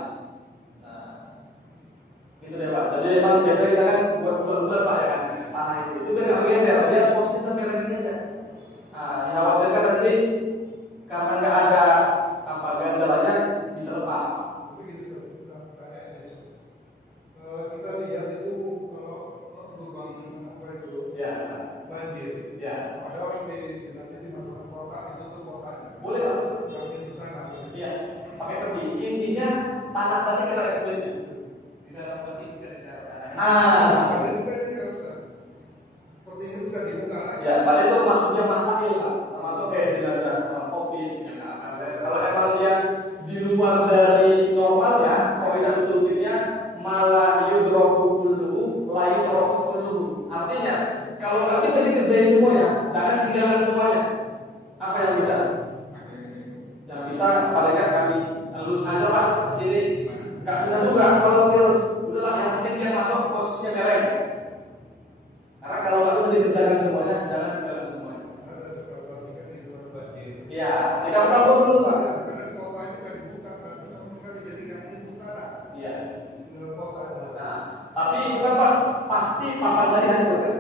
Nah, itu deh Pak. Jadi emang biasa kita kan buat bulat-bulat Pak ya kan, tanah itu biar nggak geser, biar posisi kita biar gini aja. Nah, dikhawatirkan nanti karena nggak ada apa ganjalannya bisa lepas. Kita lihat itu kalau lubang apa itu Ya. banjir. Ya. Ada orang di nanti di masuk kotak itu tuh kotak. Boleh Pak. Kami tanah. Iya. Pakai peti. Intinya tanah tadi kita lihat kulitnya. Tidak ada peti, tidak ada tanah. Ah. Ada juga yang nggak usah. Seperti ini juga dibuka lagi. Ya, tadi itu masuknya masakil Pak. Termasuk kayak jenazah kopi. Kalau emang dia di luar dari normalnya, kalau tidak usulnya malah yudroku kulluhu, la yudroku kulluhu. Artinya, kalau nggak bisa dikerjain semuanya, jangan tinggalkan semuanya. Apa yang bisa? Yang bisa paling nggak kami lulus aja lah sini. Nggak bisa juga kalau lulus. Udahlah yang penting dia masuk posisinya keren. Karena kalau nggak bisa dikerjakan semuanya, jangan tinggalkan semuanya. Ada seberapa tiga di luar banjir. Iya, di kampus dulu Pak. Karena kota itu kan dibuka kan sama sekali jadi kan itu tanah. Iya. Di luar kota. Nah, tapi itu kan Pak pasti papan tadi hancur kan?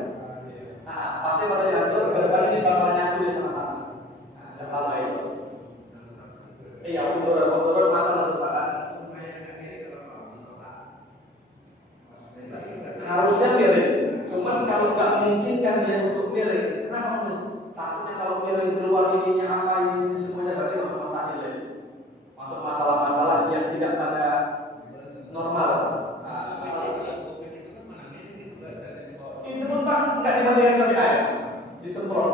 Iya. Nah, pasti papan tadi hancur gara-gara ini bapaknya aku di sama tanah. Nah, yang lama itu. Iya, turun mata langsung Pak kan? Harusnya miring. Cuman kalau nggak mungkin kan dia untuk miring. Kenapa? Takutnya kalau miring keluar ininya apa ini semuanya berarti masuk masalah ya. Masuk masalah-masalah yang tidak pada normal. Nah, itu pun Pak nggak dimandikan pakai air, disemprot.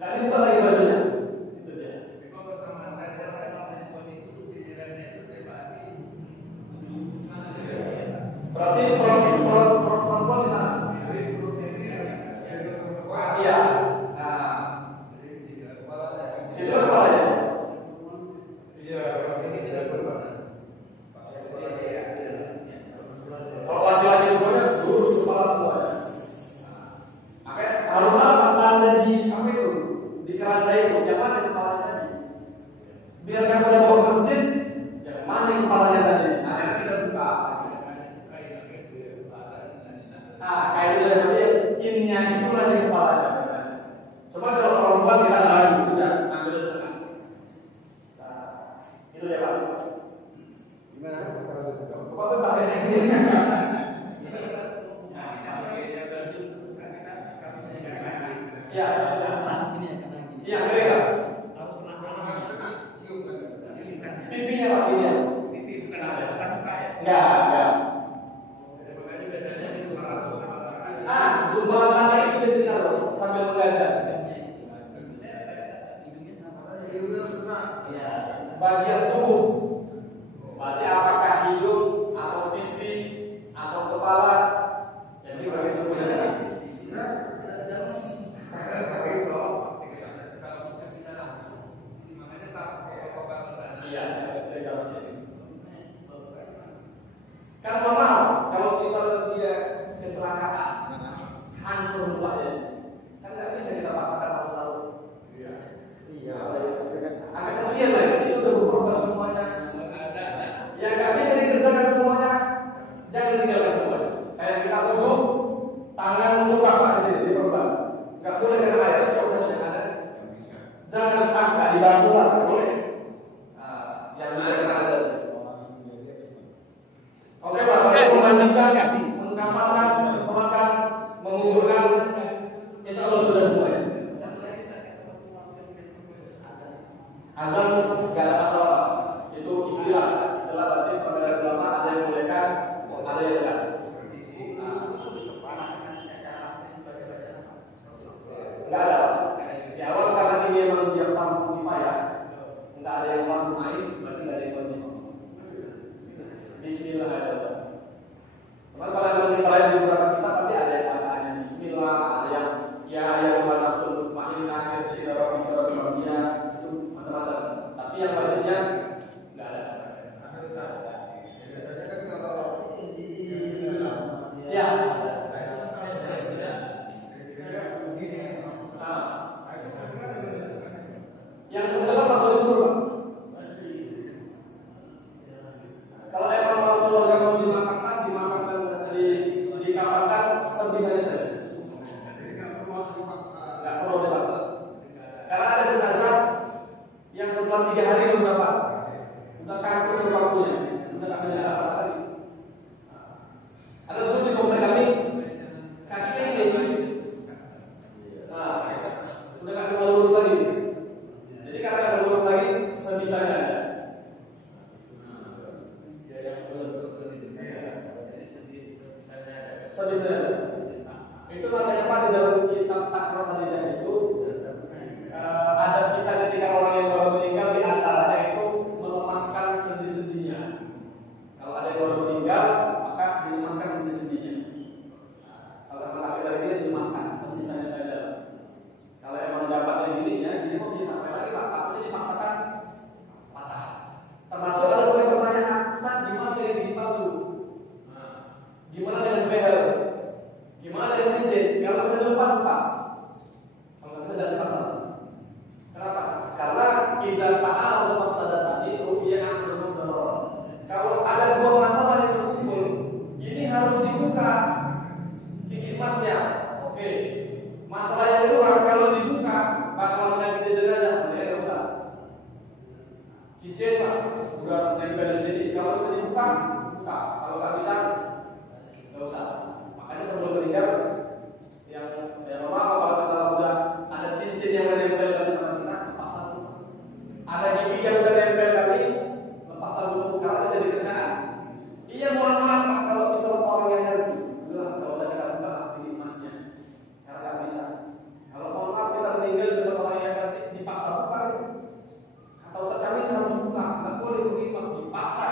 Nggak dibuka lagi bajunya. Itu dia. Berarti perempuan di sana. Iya. Nah, situ kepalanya. Iya. Kalau laki-laki semuanya lurus kepala semuanya. Makanya harus apa tanda di apa itu di keranda itu yang mana kepalanya tadi. Biar kamu udah bawa ke masjid, yang mana kepalanya tadi. Nah, yang kita buka. Nah, kayak itu berarti innya itulah di kepalanya. Coba kalau perempuan kita lari, tidak ambil tengah. Nah, itu ya Pak. Gimana? Kok tuh pakai ini? Ya, iya mereka. Pipinya Pak ini ya. Enggak. Lubang tanah itu di sini taruh sambil menggajah. Bagian tubuh. Berarti apakah hidung atau pipi atau kepala? Jadi bagian tubuhnya. Iya, kan normal kalau misalnya dia kecelakaan hancur lupa ya, kan nggak bisa kita paksakan harus tahu. Iya. Agak kasihan lagi, itu udah berubah semuanya. Ya nggak bisa dikerjakan semuanya, jangan tinggalkan semuanya. Kayak kita duduk, tangan lupa Pak di sini diperban, nggak boleh kena air, ya udah yang ada. Jangan nggak dibasuh lah, nggak boleh. Yang bisa kena ada. Oke Pak, melanjutkan, mengamalkan, melaksanakan, mengumpulkan, insya Allah sudah semuanya. Azan nggak ada masalah, itu istilah. Itulah berarti perbedaan ulama, ada yang bolehkan, ada yang enggak. fardu kifayah, nggak ada yang fardu ain, berarti nggak ada yang wajib. Bismillah aja. Cuma kalau yang lain di beberapa kitab pasti ada yang bacaannya Bismillah, ada yang ya yang langsung mutmainnah, ya itu macam-macam. Tapi yang wajibnya nggak ada. Ya. Yang kedua langsung diburu, Pak. Kalau emang mau keluarga mau dimakamkan dikafankan sebisanya saja. Nggak perlu dipaksa. Karena ada jenazah yang setelah 3 hari beberapa, udah kaku sepakunya, udah nggak punya rasa lagi. Ada dulu di komplek kami, kakinya ini, udah nggak bisa lurus lagi. Jadi karena nggak lurus lagi, sebisanya aja. Sebisanya. Itu makanya Pak di dalam kitab Takror Salidah itu ada kita ketika orang yang baru meninggal di antaranya itu melemaskan sendi-sendinya. Kalau ada yang baru meninggal maka dilemaskan sendi-sendinya. Kalau memang kita ini dilemaskan sendi-sendinya saja. Kalau emang dapatnya gini ya, jadi mau ditambah lagi Pak, takutnya dipaksakan patah. Termasuk ada satu pertanyaan, Pak, gimana dengan gigi palsu? Gimana dengan behel? Gimana dengan cincin? Kalau kita lepas, kalau kita tidak dipaksa. Kenapa? Karena tidak taat tetap sadar tadi, rupiah langsung mendorong. Kalau ada 2 masalah yang terkumpul, ini harus dibuka gigi emasnya. Oke. Masalah yang kedua, kalau dibuka bakal menyakiti jenazah, tidak usah. Cincin Pak, udah nempel di sini. Kalau bisa dibuka, buka. Kalau nggak bisa, nggak usah. Makanya sebelum meninggal, yang normal kalau misalnya udah ada cincin yang menempel di sama kita, lepas dulu. Ada gigi yang udah nempel kali, lepas dulu karena jadi kerjaan. Iya mohon maaf Pak, kalau misalnya orang yang nyerbu, udah nggak usah kita buka gigi emasnya, karena nggak bisa. Kalau mohon maaf kita meninggal dengan orang yang nanti dipaksa buka, kata Ustaz kami harus buka, nggak boleh begitu mas dipaksa,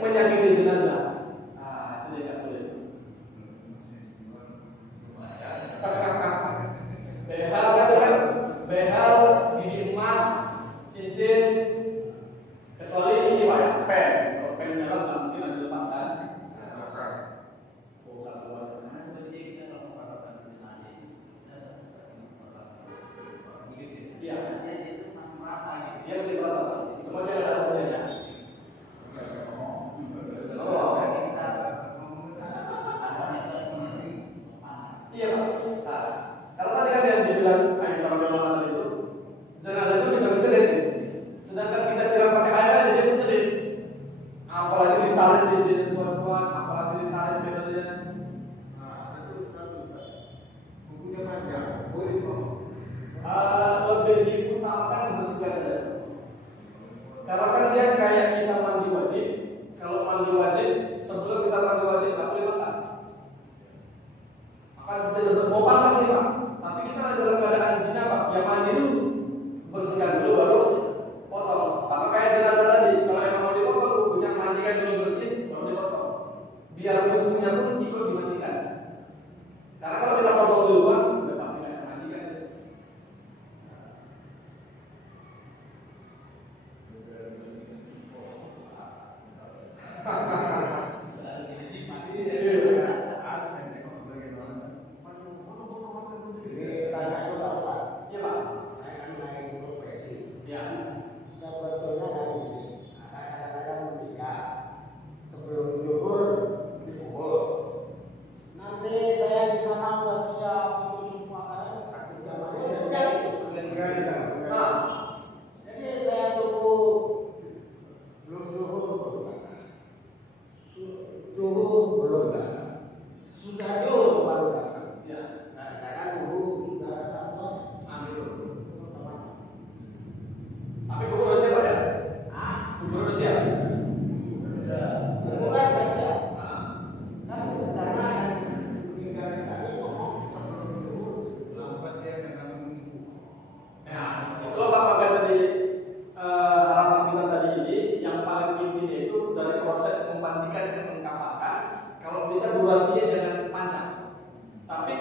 menyakiti jenazah. Itu dia nggak boleh. Behal kan, behal, gigi emas, cincin, kecuali ini Pak ya, pen. Kalau pen jalan nggak mungkin ada dilepaskan. Bukan semuanya. Iya. Dia masih merasa. Semuanya ada harganya. Iya Pak. Kalau tadi kan yang dibilang air sama minuman itu, jenazah itu bisa menjerit. Sedangkan kita siram pakai air aja dia menjerit. Apalagi ditarik cincinnya kuat-kuat, apalagi ditarik pedalnya. Itu satu. Bukunya panjang, boleh Pak. Lebih diutamakan bersihkan saja. Karena kan dia kayak kita mandi wajib. Kalau mandi wajib, sebelum kita mandi wajib nggak boleh lepas. Maka kita tetap mau panas nih Pak. Tapi kita dalam keadaan jinabah, ya mandi dulu, bersihkan dulu baru potong. Sama kayak jenazah tadi, kalau emang mau dipotong, bukunya mandikan dulu bersih, baru dipotong. Biar bukunya pun ikut dimandikan. Karena kalau kita potong duluan, udah pasti nggak mandikan. Ya.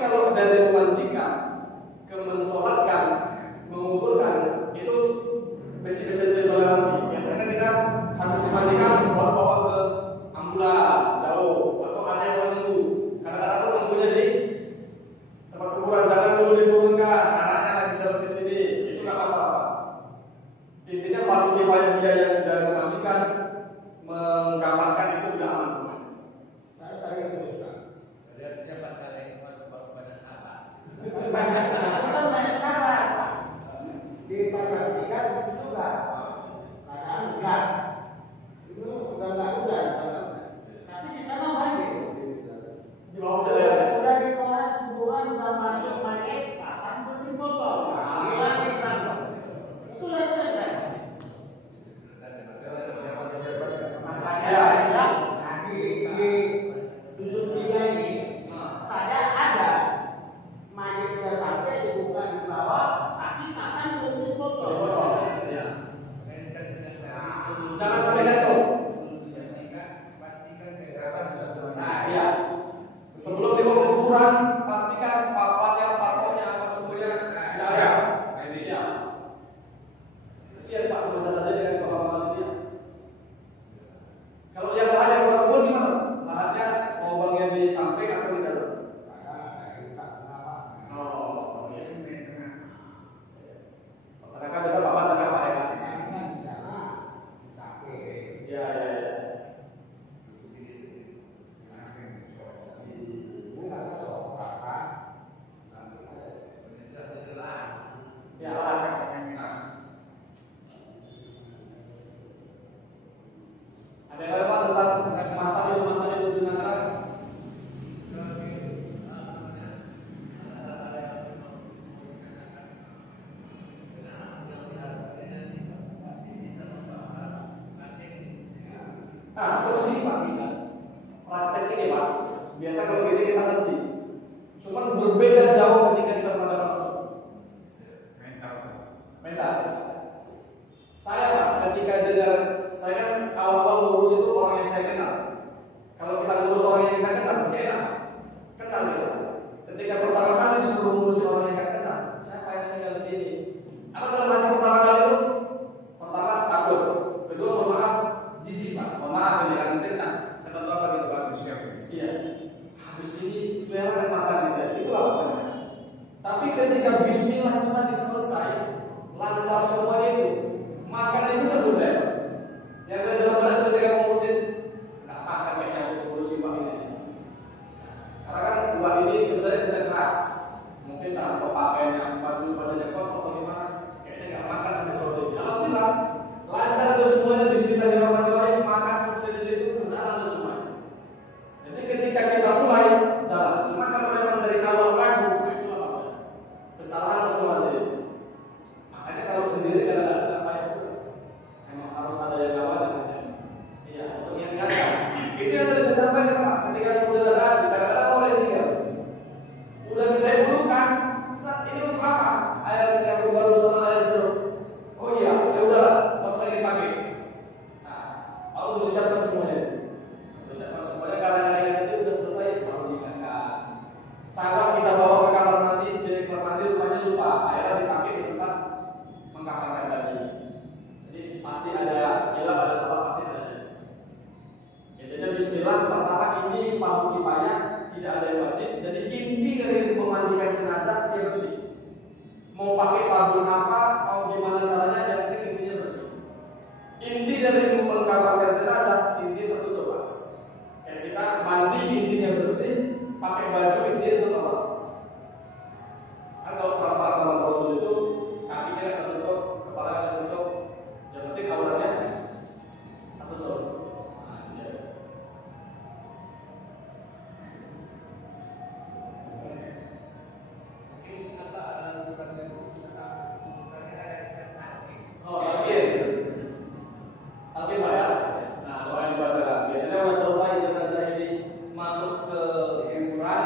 kalau dari memandikan ke mensolatkan, menguburkan itu basic toleransi. Biasanya kan kita habis dimandikan bawa ke ambulan jauh atau ada yang menunggu. Kadang-kadang tuh nunggunya di tempat kuburan, jangan dulu diturunkan, anaknya lagi jalan ke sini, itu nggak masalah. Intinya fardu kifayah dia yang dari memandikan, mengkafankan itu sudah aman semua. Saya itu Ustaz. Jadi artinya Pak Saleh masuk pada sahabat. Bukan banyak sahabat. Di pasar ikan itu juga. Kadang enggak. Itu sudah enggak hujan. Tapi di sana banjir. Di bawah jalan. Udah di kelas kuburan udah masuk mayat, kapan berhenti botol? Hilang di kantor. Itu sudah selesai. Ya. Nah, di dusun tiga ini saya ada mayat sudah sampai dibuka di bawah, tapi kapan berhenti botol? Ya. Jangan sampai gantung. Nah, ya. Sebelum dibawa ke kuburan, pastikan papannya, patonya, apa semuanya sudah ada. Siap. Siap Pak, sebentar saja dengan pemahaman dia. Kalau yang lain yang berkebun gimana? Lahannya mau bagian di samping atau di dalam? Oh, iya. Tengah bisa papan tengah Pak ya? Ya, ya, ya. Ya, ada yang apa tentang masalah itu jenazah? Terus ini Pak, praktek ini Pak, biasa kalau gini kita ngerti. Cuman berbeda jauh ketika kita menghadap langsung. Mental. Saya Pak, ketika dengar, saya kan awal-awal ngurus itu orang yang saya kenal. Kalau kita ngurus orang yang kita kenal, saya enak. Kenal gitu. Ketika pertama kali disuruh ngurus orang yang kita kenal, siapa yang tinggal di sini? Karena dalam hati pertama kali itu, pertama takut, kedua mohon maaf, jijik Pak, mohon maaf ini kan cerita. Saya tahu apa gitu Pak. Iya. Habis ini selera kan makan gitu. Itu apa? Tapi ketika Bismillah itu tadi selesai, lancar semuanya itu, makan di situ dulu saya. Yang ada dalam benak ketika mau ngurusin, nggak makan kayaknya harus ngurusin Pak ini. Karena kan buah ini sebenarnya bisa keras. Mungkin tanpa pakainya, baju badannya kotor atau gimana, kayaknya nggak makan sampai sore. Alhamdulillah, lancar itu semuanya. Bismillahirrahmanirrahim, makan selesai di situ, berjalan itu semuanya. Jadi ketika kita mulai jalan, cuma kalau memang dari awal ragu, itu apa? Kesalahan semua jadi. Makanya kalau sendiri kadang-kadang apa itu? Memang harus ada yang ngawal. Iya, untuk yang nyata. Itu yang tadi saya sampaikan Pak. Ketika sudah asli, kadang-kadang boleh tinggal. Udah bisa dulukan. Ustaz, ini untuk apa? Air yang baru sama air jeruk. Oh iya, ya udahlah, harus lagi dipakai. Nah, aku udah siapkan semuanya. Udah siapkan semuanya karena hari itu udah selesai baru diangkat. Sangat kita bawa ke kamar mandi, jadi kamar mandi rupanya lupa. Airnya dipakai di tempat mengkafankan tadi. Jadi pasti ada hilang, ada salah pasti ada. Intinya Bismillah pertama ini fardu kifayah, tidak ada yang wajib. Jadi inti dari memandikan jenazah dia bersih. Mau pakai sabun apa, mau gimana caranya, yang penting intinya bersih. Inti dari mengkafankan jenazah, inti tertutup Pak. Kayak kita mandi intinya bersih, pakai baju intinya itu normal. Kan kalau para zaman Rasul itu kakinya tertutup, kepala tertutup, yang penting auratnya tertutup. Nah, ya. Oh, oke. Oke Pak ya. Nah, doa yang dibacakan. Biasanya udah selesai jenazah ini masuk ke kuburan.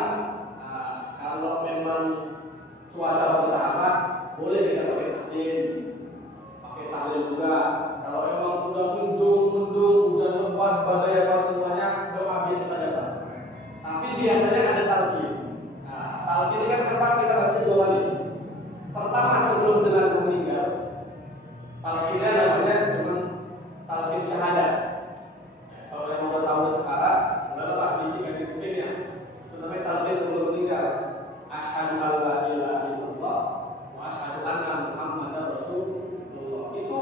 Nah, kalau memang cuaca bersahabat, boleh kita pakai tahlil juga. Kalau memang sudah mendung, hujan lebat, badai apa semuanya, doa biasa saja Pak. Tapi biasanya ada talqin. Nah, Talqin ini kan kenapa kita bahasnya 2 kali. Pertama sebelum jenazah meninggal, talqinnya namanya cuma talqin syahadat. Kalau yang udah tahu sekarang, adalah Pak bisikan di kupingnya. Itu namanya talqin sebelum meninggal. Asyhadu an la ilaha illallah wa asyhadu anna Muhammadar Rasulullah. Itu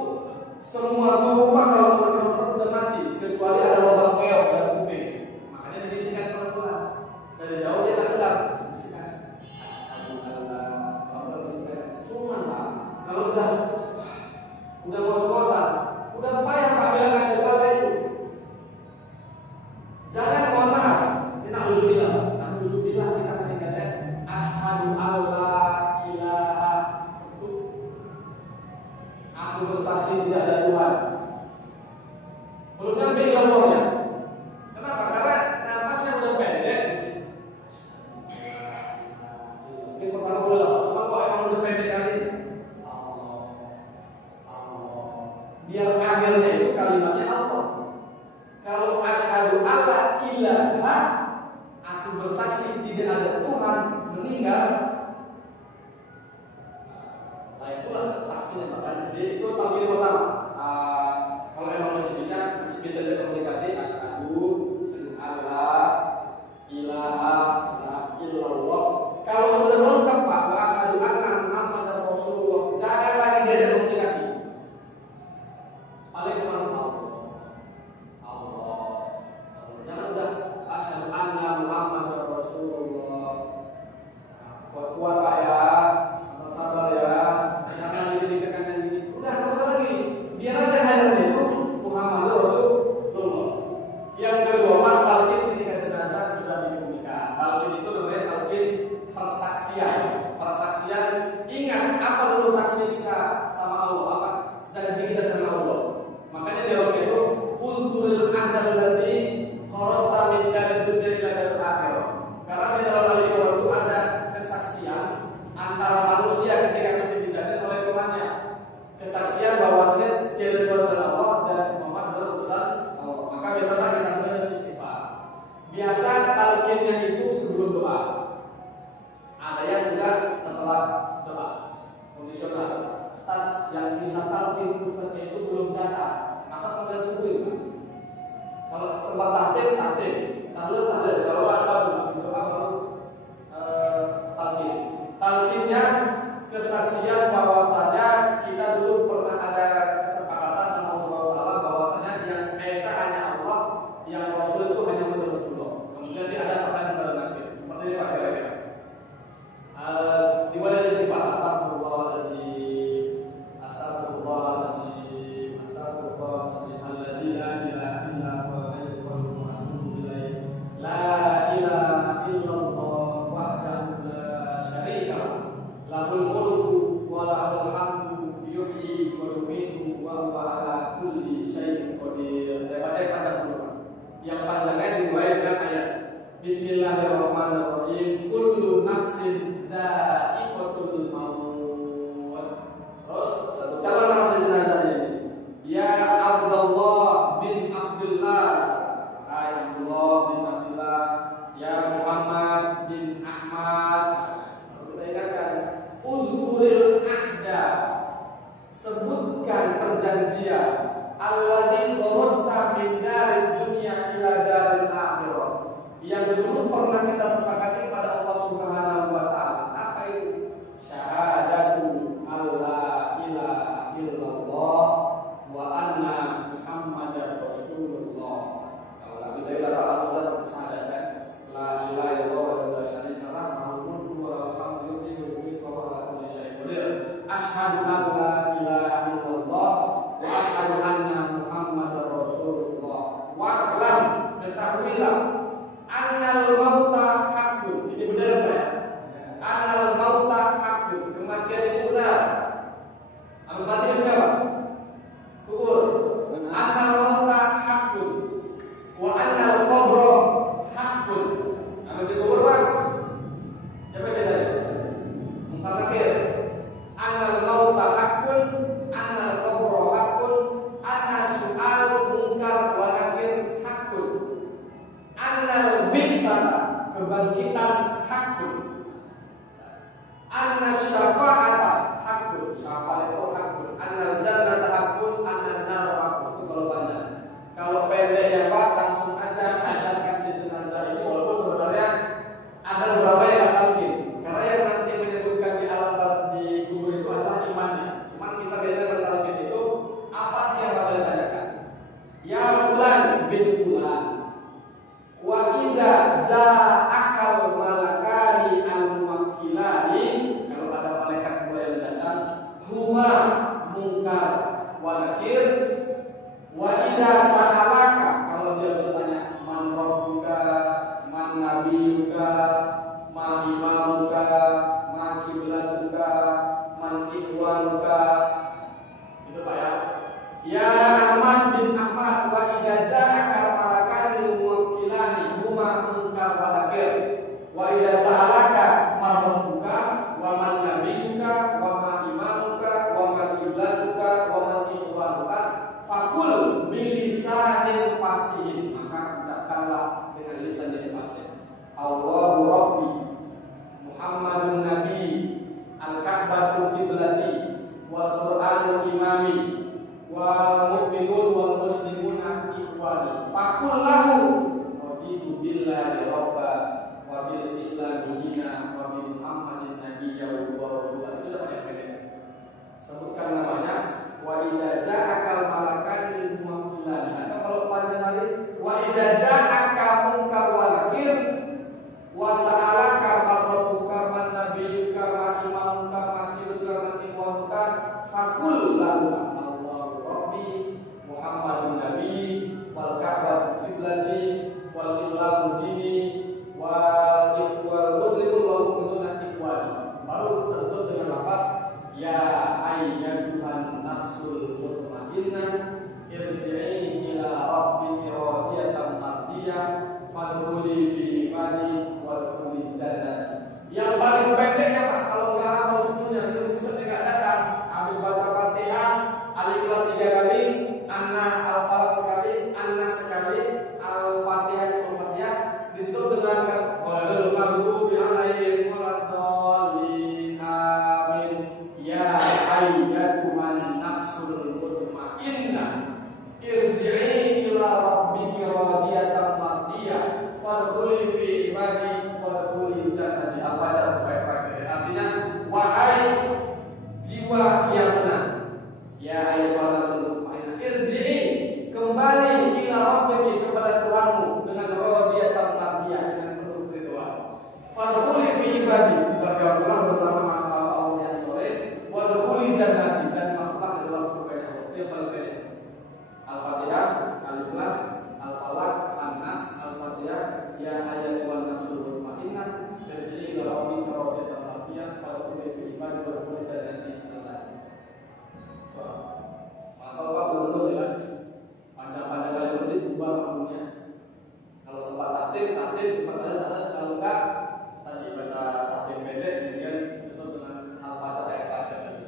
semua tumpah kalau penonton sudah mati, kecuali ada lubang peok dalam kuping. Makanya dibisikan pelan-pelan. Dari jauh dia tak dengar. Bisikan asyhadu an la cuman Pak, kalau udah ngos-ngosan, udah payah Pak bilang asyhadu an la itu. Jangan mohon maaf, kita na'udzubillah kita meninggalkan asyhadu an la ilaha aku bersaksi tidak ada Tuhan. Belum nyampe ilmunya. Kenapa? Karena napasnya udah pendek. Ini pertama udah, cuma kok emang udah pendek kali ini. Biar akhirnya itu kalimatnya Allah. Kalau asyhadu alla ilaha aku bersaksi tidak ada Tuhan meninggal. Nah itulah saksinya Pak. Jadi itu talqin pertama. Kalau emang masih bisa aja komunikasi asyhadu alla ilaha illallah. Kalau sudah lengkap Pak, asyhadu anna Muhammadar Rasulullah, jangan lagi diajak komunikasi. Paling cuma Allah. Jangan udah asyhadu anna Muhammadar Rasulullah. Kuat Pak ya, sabar ya. Jangan gini. Udah enggak usah lagi. Biar aja ajarnya itu Muhammadur Rasulullah. Yang kedua, talqin ketika jenazah sudah dikebumikan. Talqin itu namanya talqin persaksian. Persaksian, ingat apa dulu saksi kita sama Allah, apa janji kita sama Allah. Makanya di ayat itu unturil ahdal ladzi kharajta min darid dunya ila daril akhirah. Karena di dalam Al-Qur'an itu ada kesaksian antara manusia ketika masih dijadikan oleh Tuhannya. Kesaksian bahwasanya dia adalah Allah dan Muhammad adalah utusan Allah. Maka biasanya kita mulai dengan istighfar. Biasa talqinnya itu sebelum doa. Ada yang juga setelah doa. Kondisional. Ustaz yang bisa talqin ustaznya itu belum datang. Masa kita tungguin? Kalau sempat tahlil. Kalau ada doa baru talqin. Talqinnya kesaksian bahwasanya kita dulu pernah ada kesepakatan sama Allah Subhanahu wa taala bahwasanya yang esa hanya Allah, yang Rasul itu hanya Rasulullah. Kemudian dia ada pertanyaan nanti. Seperti ini Pak kira-kira. Di mana istighfar? Astagfirullahaladzim. Alladzi la ilaha illa huwa al-hayyul qayyum. La ilaha illallah wahdahu la syarika lahul mulku wa lahul hamdu yuhyi wa yumiitu wa huwa ala kulli syai'in qadir. Saya baca panjang dulu Pak. Yang panjangnya dimulai dengan ayat Bismillahirrahmanirrahim. Kullu nafsin dha'iqatul maut. Terus sebutkanlah nama jenazah ini. Ya Abdullah bin Abdullah. Abdullah bin Abdullah. Ya Muhammad bin Ahmad. Kita ingatkan Uzkuril ahda, sebutkan perjanjian alladzi kharajta min darid dunya ila daril akhirah, yang dulu pernah kita sepakati pada Allah Subhanahu wa taala. Apa itu? Syahadatu alla ilaha illallah wa anna Muhammadar Rasulullah. Kalau enggak bisa kita langsung syahadat la ilaha illallah wa la syarika lah, mahmud wa alhamdulillah wa ala kulli syai'in qadir. Asyhadu an la ilaha illallah wa asyhadu anna Muhammadar Rasulullah. Wa'lam, ketahuilah annal mauta haqqun. Ini benar Pak ya? Annal mauta haqqun. Kematian itu benar. Habis mati bisa apa? Kubur. Annal mauta haqqun wa annal qabra haqqun. Habis dikubur Pak. Siapa biasanya? Mungkar nakir. Annal mauta imamuka, ma kiblatuka, man ikhwanuka. Itu Pak ya. Ya Ahmad bin Ahmad, wa idza ja'aka malakanil muwakkilani huma munkar wa nakir. Wa idza sa'alaka man rabbuka wa man nabiyuka wa ma imamuka wa ma kiblatuka wa man ikhwanuka faqul bilisanil fasihin, maka ucapkanlah dengan lisan yang fasih. Allahu Rabbi, Muhammadun Nabi, Al-Ka'batu Qiblati, Wal Qur'anu Imami, Wal Mu'minun wal Muslimuna Ikhwani. Faqul lahu raditu billahi Rabba wa bil Islami dina wa bi Muhammadin Nabiyya wa Rasulah. Itu dapat yang pendek. Sebutkan namanya. Wa idza ja'akal malakanil muwakkilani. Atau kalau panjang kali, wa idza ja'aka munkar wa nakir wa sa'alaka rabbuka man nabiyyuka ma imamuka ma kiblatuka man ikhwanuka faqul lahu Allahu Rabbi, Muhammadun Nabi, wal Ka'batu qiblati, wal Islamu dini, wal muslimun wal mu'minuna ikhwani. Baru tentu dengan lafaz ya ayyatuhan nafsul mutmainnah irji'i ila rabbiki radiyatan mardiyah fadkhuli fi ibadi wadkhuli jannah. Yang paling pendeknya Pak, kalau nggak hafal semuanya itu bisa tidak datang. Habis baca Fatihah, Al-Ikhlas 3 kali, Al-Falaq sekali, An-Nas sekali, Al-Fatihah Al-Fatihah ditutup dengan walil maghdubi 'alaihim waladdallin amin. Ya ayyatuhan nafsul mutmainnah irji'i ila rabbiki radiyatan mardiyah fadkhuli fi ibadi wadkhuli jannati. Al-Fajr baik-baik. Artinya wahai jiwa yang tenang, ya ayyuhan nafsul mutmainnah irji'i, kembali ila rabbiki, kepada Tuhanmu, dengan radiyatan mardiyah, dengan penuh keridhaan. Fadkhuli fi ibadi, bergabunglah bersama Allah yang soleh. Wadkhuli jannati, dan masuklah ke dalam surga-Nya Allah. Itu yang paling pendek. Al-Fatihah, Al-Ikhlas, Al-Falaq, An-Nas, Al-Fatihah, ya ayyatuhan nafsul mutmainnah irji'i ila rabbiki radiyatan mardiyah fadkhuli fi ibadi wadkhuli jannati. Selesai. Atau Pak belum ya? Panjang-panjang kali berarti ubah maknanya. Kalau sempat taktim sempat ada, kalau enggak tadi baca taktim pendek kemudian tutup dengan Al-Fatihah ayat terakhir tadi.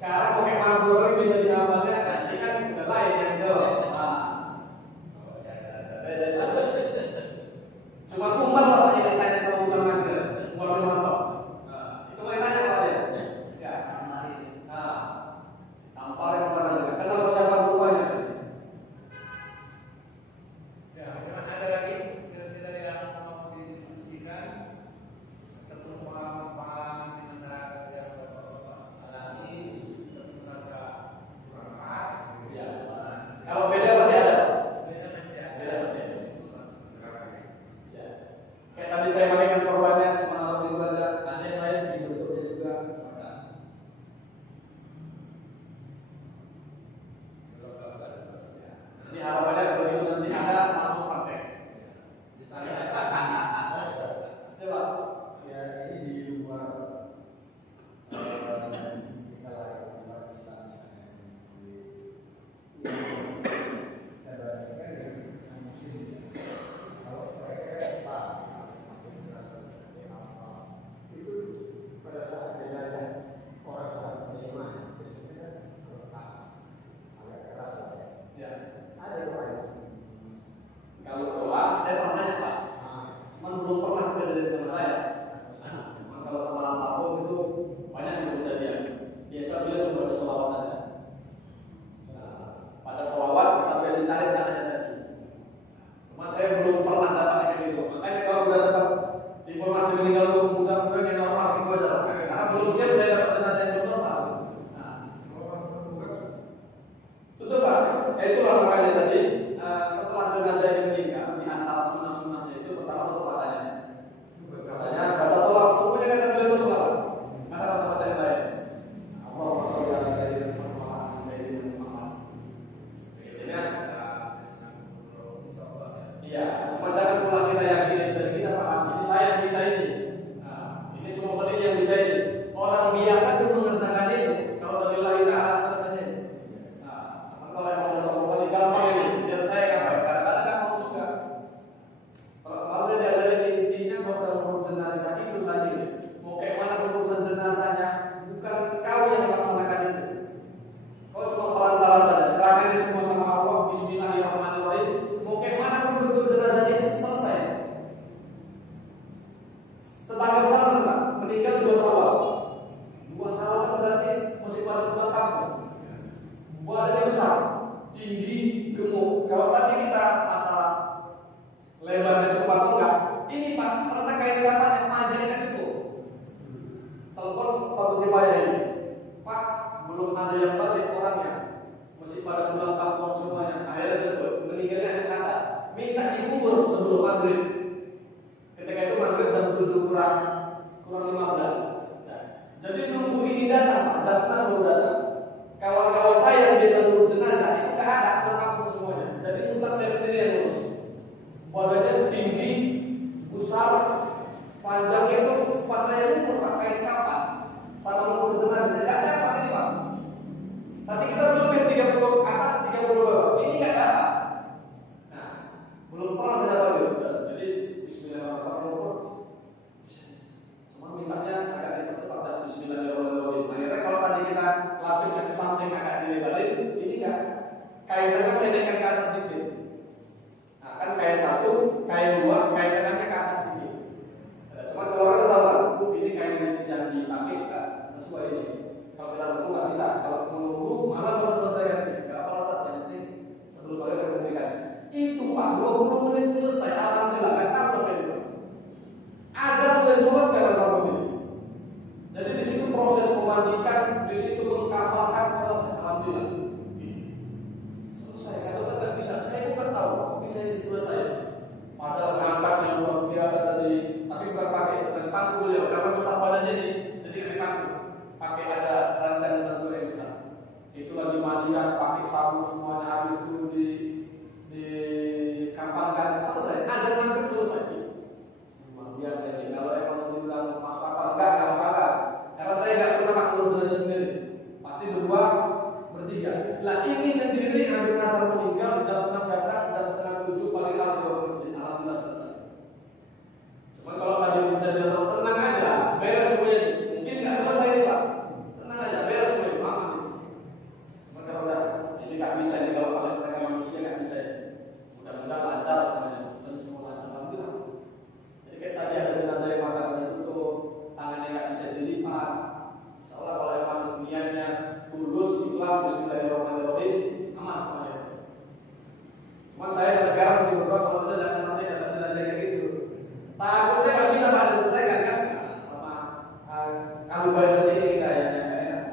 Sekarang pakai mabur bisa dihafalnya, nanti kan udah lain yang jauh. Cuma kumpul Pak yang ditanya sama bukan mangga, bukan mantap. Itu mau tanya apa dia? Ya, tampar yang bukan mangga. Kenapa siapa rupanya? Ya, cuma ada lagi kira-kira yang mau didiskusikan tentang pengalaman di masyarakat yang alami seperti merasa kurang pas. Ya. Kalau beda pasti ada. Beda pasti ada. Beda pasti ada. Ya. Kayak tadi saya pakaikan sorbannya cuma roti itu aja. Ada yang lain dibentuknya juga macam. Ini harapannya begitu nanti ada langsung pakai. Coba. Ya ini di luar kita lagi di luar Islam kita bandingkan dengan muslim. Kalau mereka itu pada saat bedanya orang saat beriman biasanya agak keras ya. Ya. Ada orang gemuk. Kalau tadi kita masalah lebarnya cukup atau enggak, ini Pak, ternyata kain kapan yang panjangnya kan cukup. Telepon waktu dibayar ini, Pak, belum ada yang balik orangnya, masih pada pulang kampung semuanya. Akhirnya sebut meninggalnya hari Selasa, minta dikubur sebelum maghrib. Ketika itu maghrib jam 7 kurang 15. Jadi nunggu ini datang, jam 6 baru datang. Kawan-kawan saya yang biasa ngurus jenazah itu nggak ada, pulang kampung semuanya. Jadi bukan saya sendiri yang ngurus. Badannya tinggi, besar, panjangnya itu pas saya umur pakai kapan, sama ngurus jenazah tidak ada apa ini Pak. Nanti kita belum 30 atas, 30 bawah. Ini nggak ada apa. Nah, belum pernah saya dapat. Jadi Bismillahirrahmanirrahim. Cuma mintanya agak dipercepat dan Bismillahirrahmanirrahim. Akhirnya kalau tadi kita lapisnya ke samping agak dilebarin, ini enggak. Kaitannya saya naikkan ke atas sedikit. Nah, kan kain 1, kain 2, kain kanannya ke atas sedikit. Cuma kalau orang tahu kan, ini kain yang dipakai enggak sesuai ini. Kalau kita nunggu nggak bisa. Kalau menunggu malah baru selesai kan? Nggak apa saat yang penting sebelum kalian memberikan. Itu Pak 20 menit selesai. Alhamdulillah. Nggak tahu saya itu. Azan udah disolatkan dalam ini. Jadi di situ proses memandikan, di situ mengkafarkan selesai. Alhamdulillah. Selesai. Kalau saya nggak bisa, saya bukan tahu bisa selesai. Padahal ngangkat yang luar biasa tadi, tapi bukan pakai dengan paku beliau karena besar badannya nih, jadi pakai paku. Pakai ada rancangan satu yang besar. Itu lagi mandikan, pakai sabun semuanya habis itu di kafankan selesai. Azan maghrib selesai. Luar biasa ini. Kalau emang dibilang masuk akal enggak masuk akal. Karena saya nggak pernah ngurus saja sendiri. Pasti berdua, bertiga. Lah ini sendiri habis asar meninggal jam 6 datang, jam setengah 7 paling awal di masjid. Alhamdulillah selesai. Cuma kalau tadi bisa bilang tenang aja, beres semuanya. Mungkin nggak selesai nih Pak. Tenang aja, beres semuanya, aman nih. Cuma kalau udah ini nggak bisa ini kalau kalian mereka manusia nggak bisa. Mudah-mudahan lancar semuanya. Semuanya semua lancar. Alhamdulillah. Jadi kayak tadi ada jenazah yang makanannya tutup, tangannya nggak bisa dilipat. Insyaallah kalau emang niatnya tulus, ikhlas, Bismillahirrahmanirrahim, aman semuanya. Cuma saya sampai sekarang masih berdoa kalau bisa jangan sampai ada jenazah kayak gitu. Takutnya nggak bisa pada selesai kan sama kalau badan ini kayaknya enak.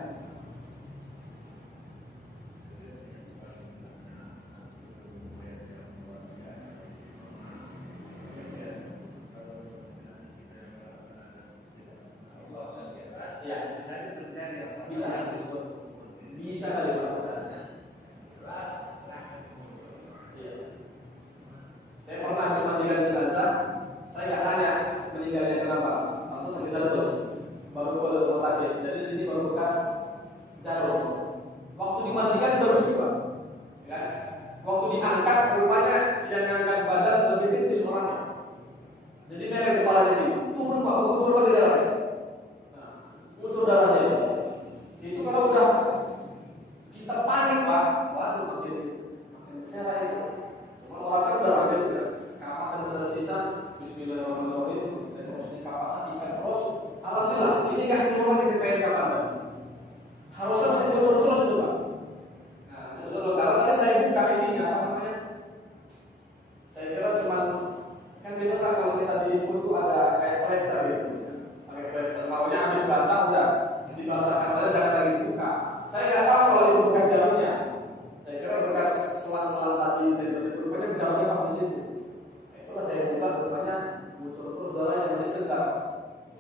Ya, bisa kali Pak. Iya. Saya pernah habis mandikan jenazah, saya nggak tanya meninggalnya kenapa, lalu sakit jantung, baru ke rumah sakit. Jadi sini baru bekas jarum. Waktu dimandikan baru sih Pak, ya. Waktu diangkat rupanya yang ngangkat badan lebih kecil orangnya. Jadi merah kepalanya ini, turun Pak, muncul lagi darahnya. Nah, muncul darahnya itu kalau udah kita panik Pak, waduh makin serai itu. Cuma orang kan udah rapi udah kapasan besar sisa, Bismillahirrahmanirrahim. Dan harusnya kapasan ikan terus. Alhamdulillah, ini nggak keluar lagi di kain kapan. Harusnya masih bocor terus itu Pak. Nah, betul kalau tadi saya buka ini apa namanya? Saya kira cuma kan biasa Pak kalau kita di buku ada kayak plester gitu. Pakai plester, maunya habis basah udah dibasahkan saja jangan lagi buka. Saya nggak tahu kalau itu bukan jalannya. Saya kira bekas selang-selang tadi rupanya jalannya pas di situ. Itulah saya buka rupanya muncul terus darah yang masih segar.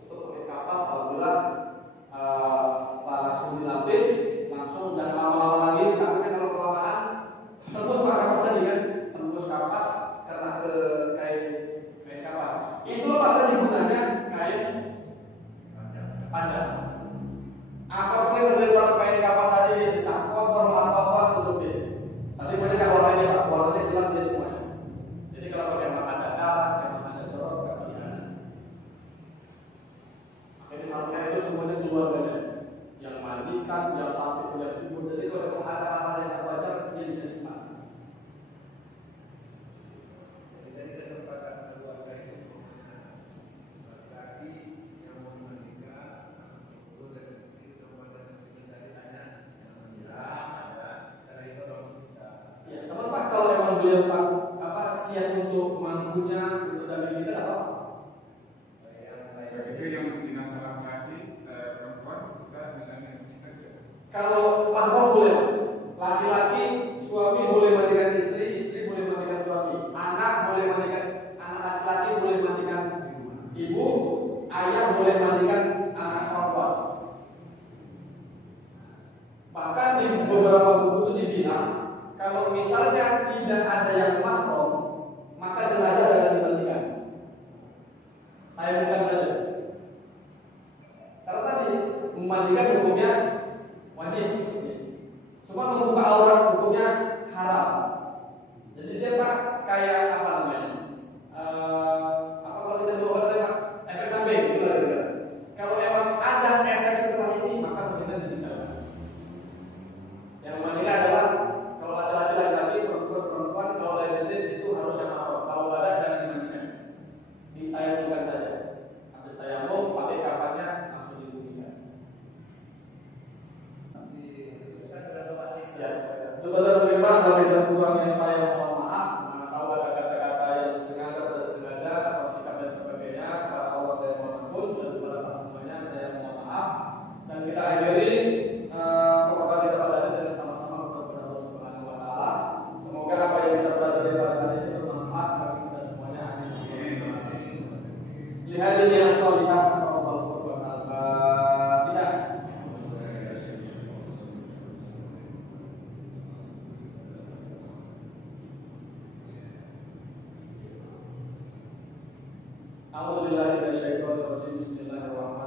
Untuk pakai kapas, alhamdulillah langsung dilapis, langsung jangan lama-lama lagi. Takutnya kalau kelamaan tembus Pak kapas tadi kan, tembus kapas karena ke kain kapas. Itulah Pak tadi gunanya kain panjang. Apapun yang terjadi sama kain kapan tadi, tak kotor atau apa tutupin. Tadi banyak kan warnanya Pak, warnanya jelas dia semuanya. Jadi kalau pakai makan ada darah, pakai makan ada corot, nggak kelihatan. Akhirnya salahnya itu semuanya keluarganya, yang mandikan, yang sampai punya kubur. Jadi kalau ada hal-hal yang tak wajar, dia bisa dimakan. Jadi kesempatan keluarga itu laki yang mau menikah, guru dan istri semua dan dari tanya yang menjelaskan, karena itu orang kita. Ya, teman Pak kalau beliau siap untuk mangkunya untuk dampingi kita apa? Itu yang jenazah laki-laki, perempuan kita misalnya aja. Kalau mahram boleh, laki-laki suami boleh mandikan istri, istri boleh mandikan suami, anak boleh mandikan anak laki-laki boleh mandikan ibu, ayah boleh mandikan anak perempuan. Bahkan di beberapa buku itu dibilang kalau misalnya tidak ada yang mahram, maka jenazah jangan dimandikan. Tayamumkan saja. Karena tadi memandikan hukumnya wajib. Cuma membuka aurat hukumnya haram. Jadi dia Pak kayak apa namanya? Apa kalau kita bilang orang Pak efek samping gitu lah. Kalau emang ada efek setelah ini maka kita ditinggalkan. Yang memandikan adalah kalau laki-laki, perempuan, kalau lain jenis itu harus yang mahram. Kalau ada jangan dimandikan. Ditayamumkan saja. Habis tayamum pakai kafannya langsung ditumikan. Ya, itu saudara terima dari dan kurangnya saya mohon maaf. Kalau ada kata-kata yang sengaja atau tidak sengaja atau sikap dan sebagainya, kepada Allah saya mohon ampun dan kepada semuanya saya mohon maaf. Dan kita akhiri perkataan kita pada hari dan sama-sama berdoa Allah Subhanahu Wa Taala. Semoga apa yang kita pelajari pada hari ini bermanfaat bagi kita semuanya. Amin. Lihat ini yang salihah Allah Subhanahu Wa Taala. A'udzubillahi minasyaitonirrajim. Bismillahirrahmanirrahim.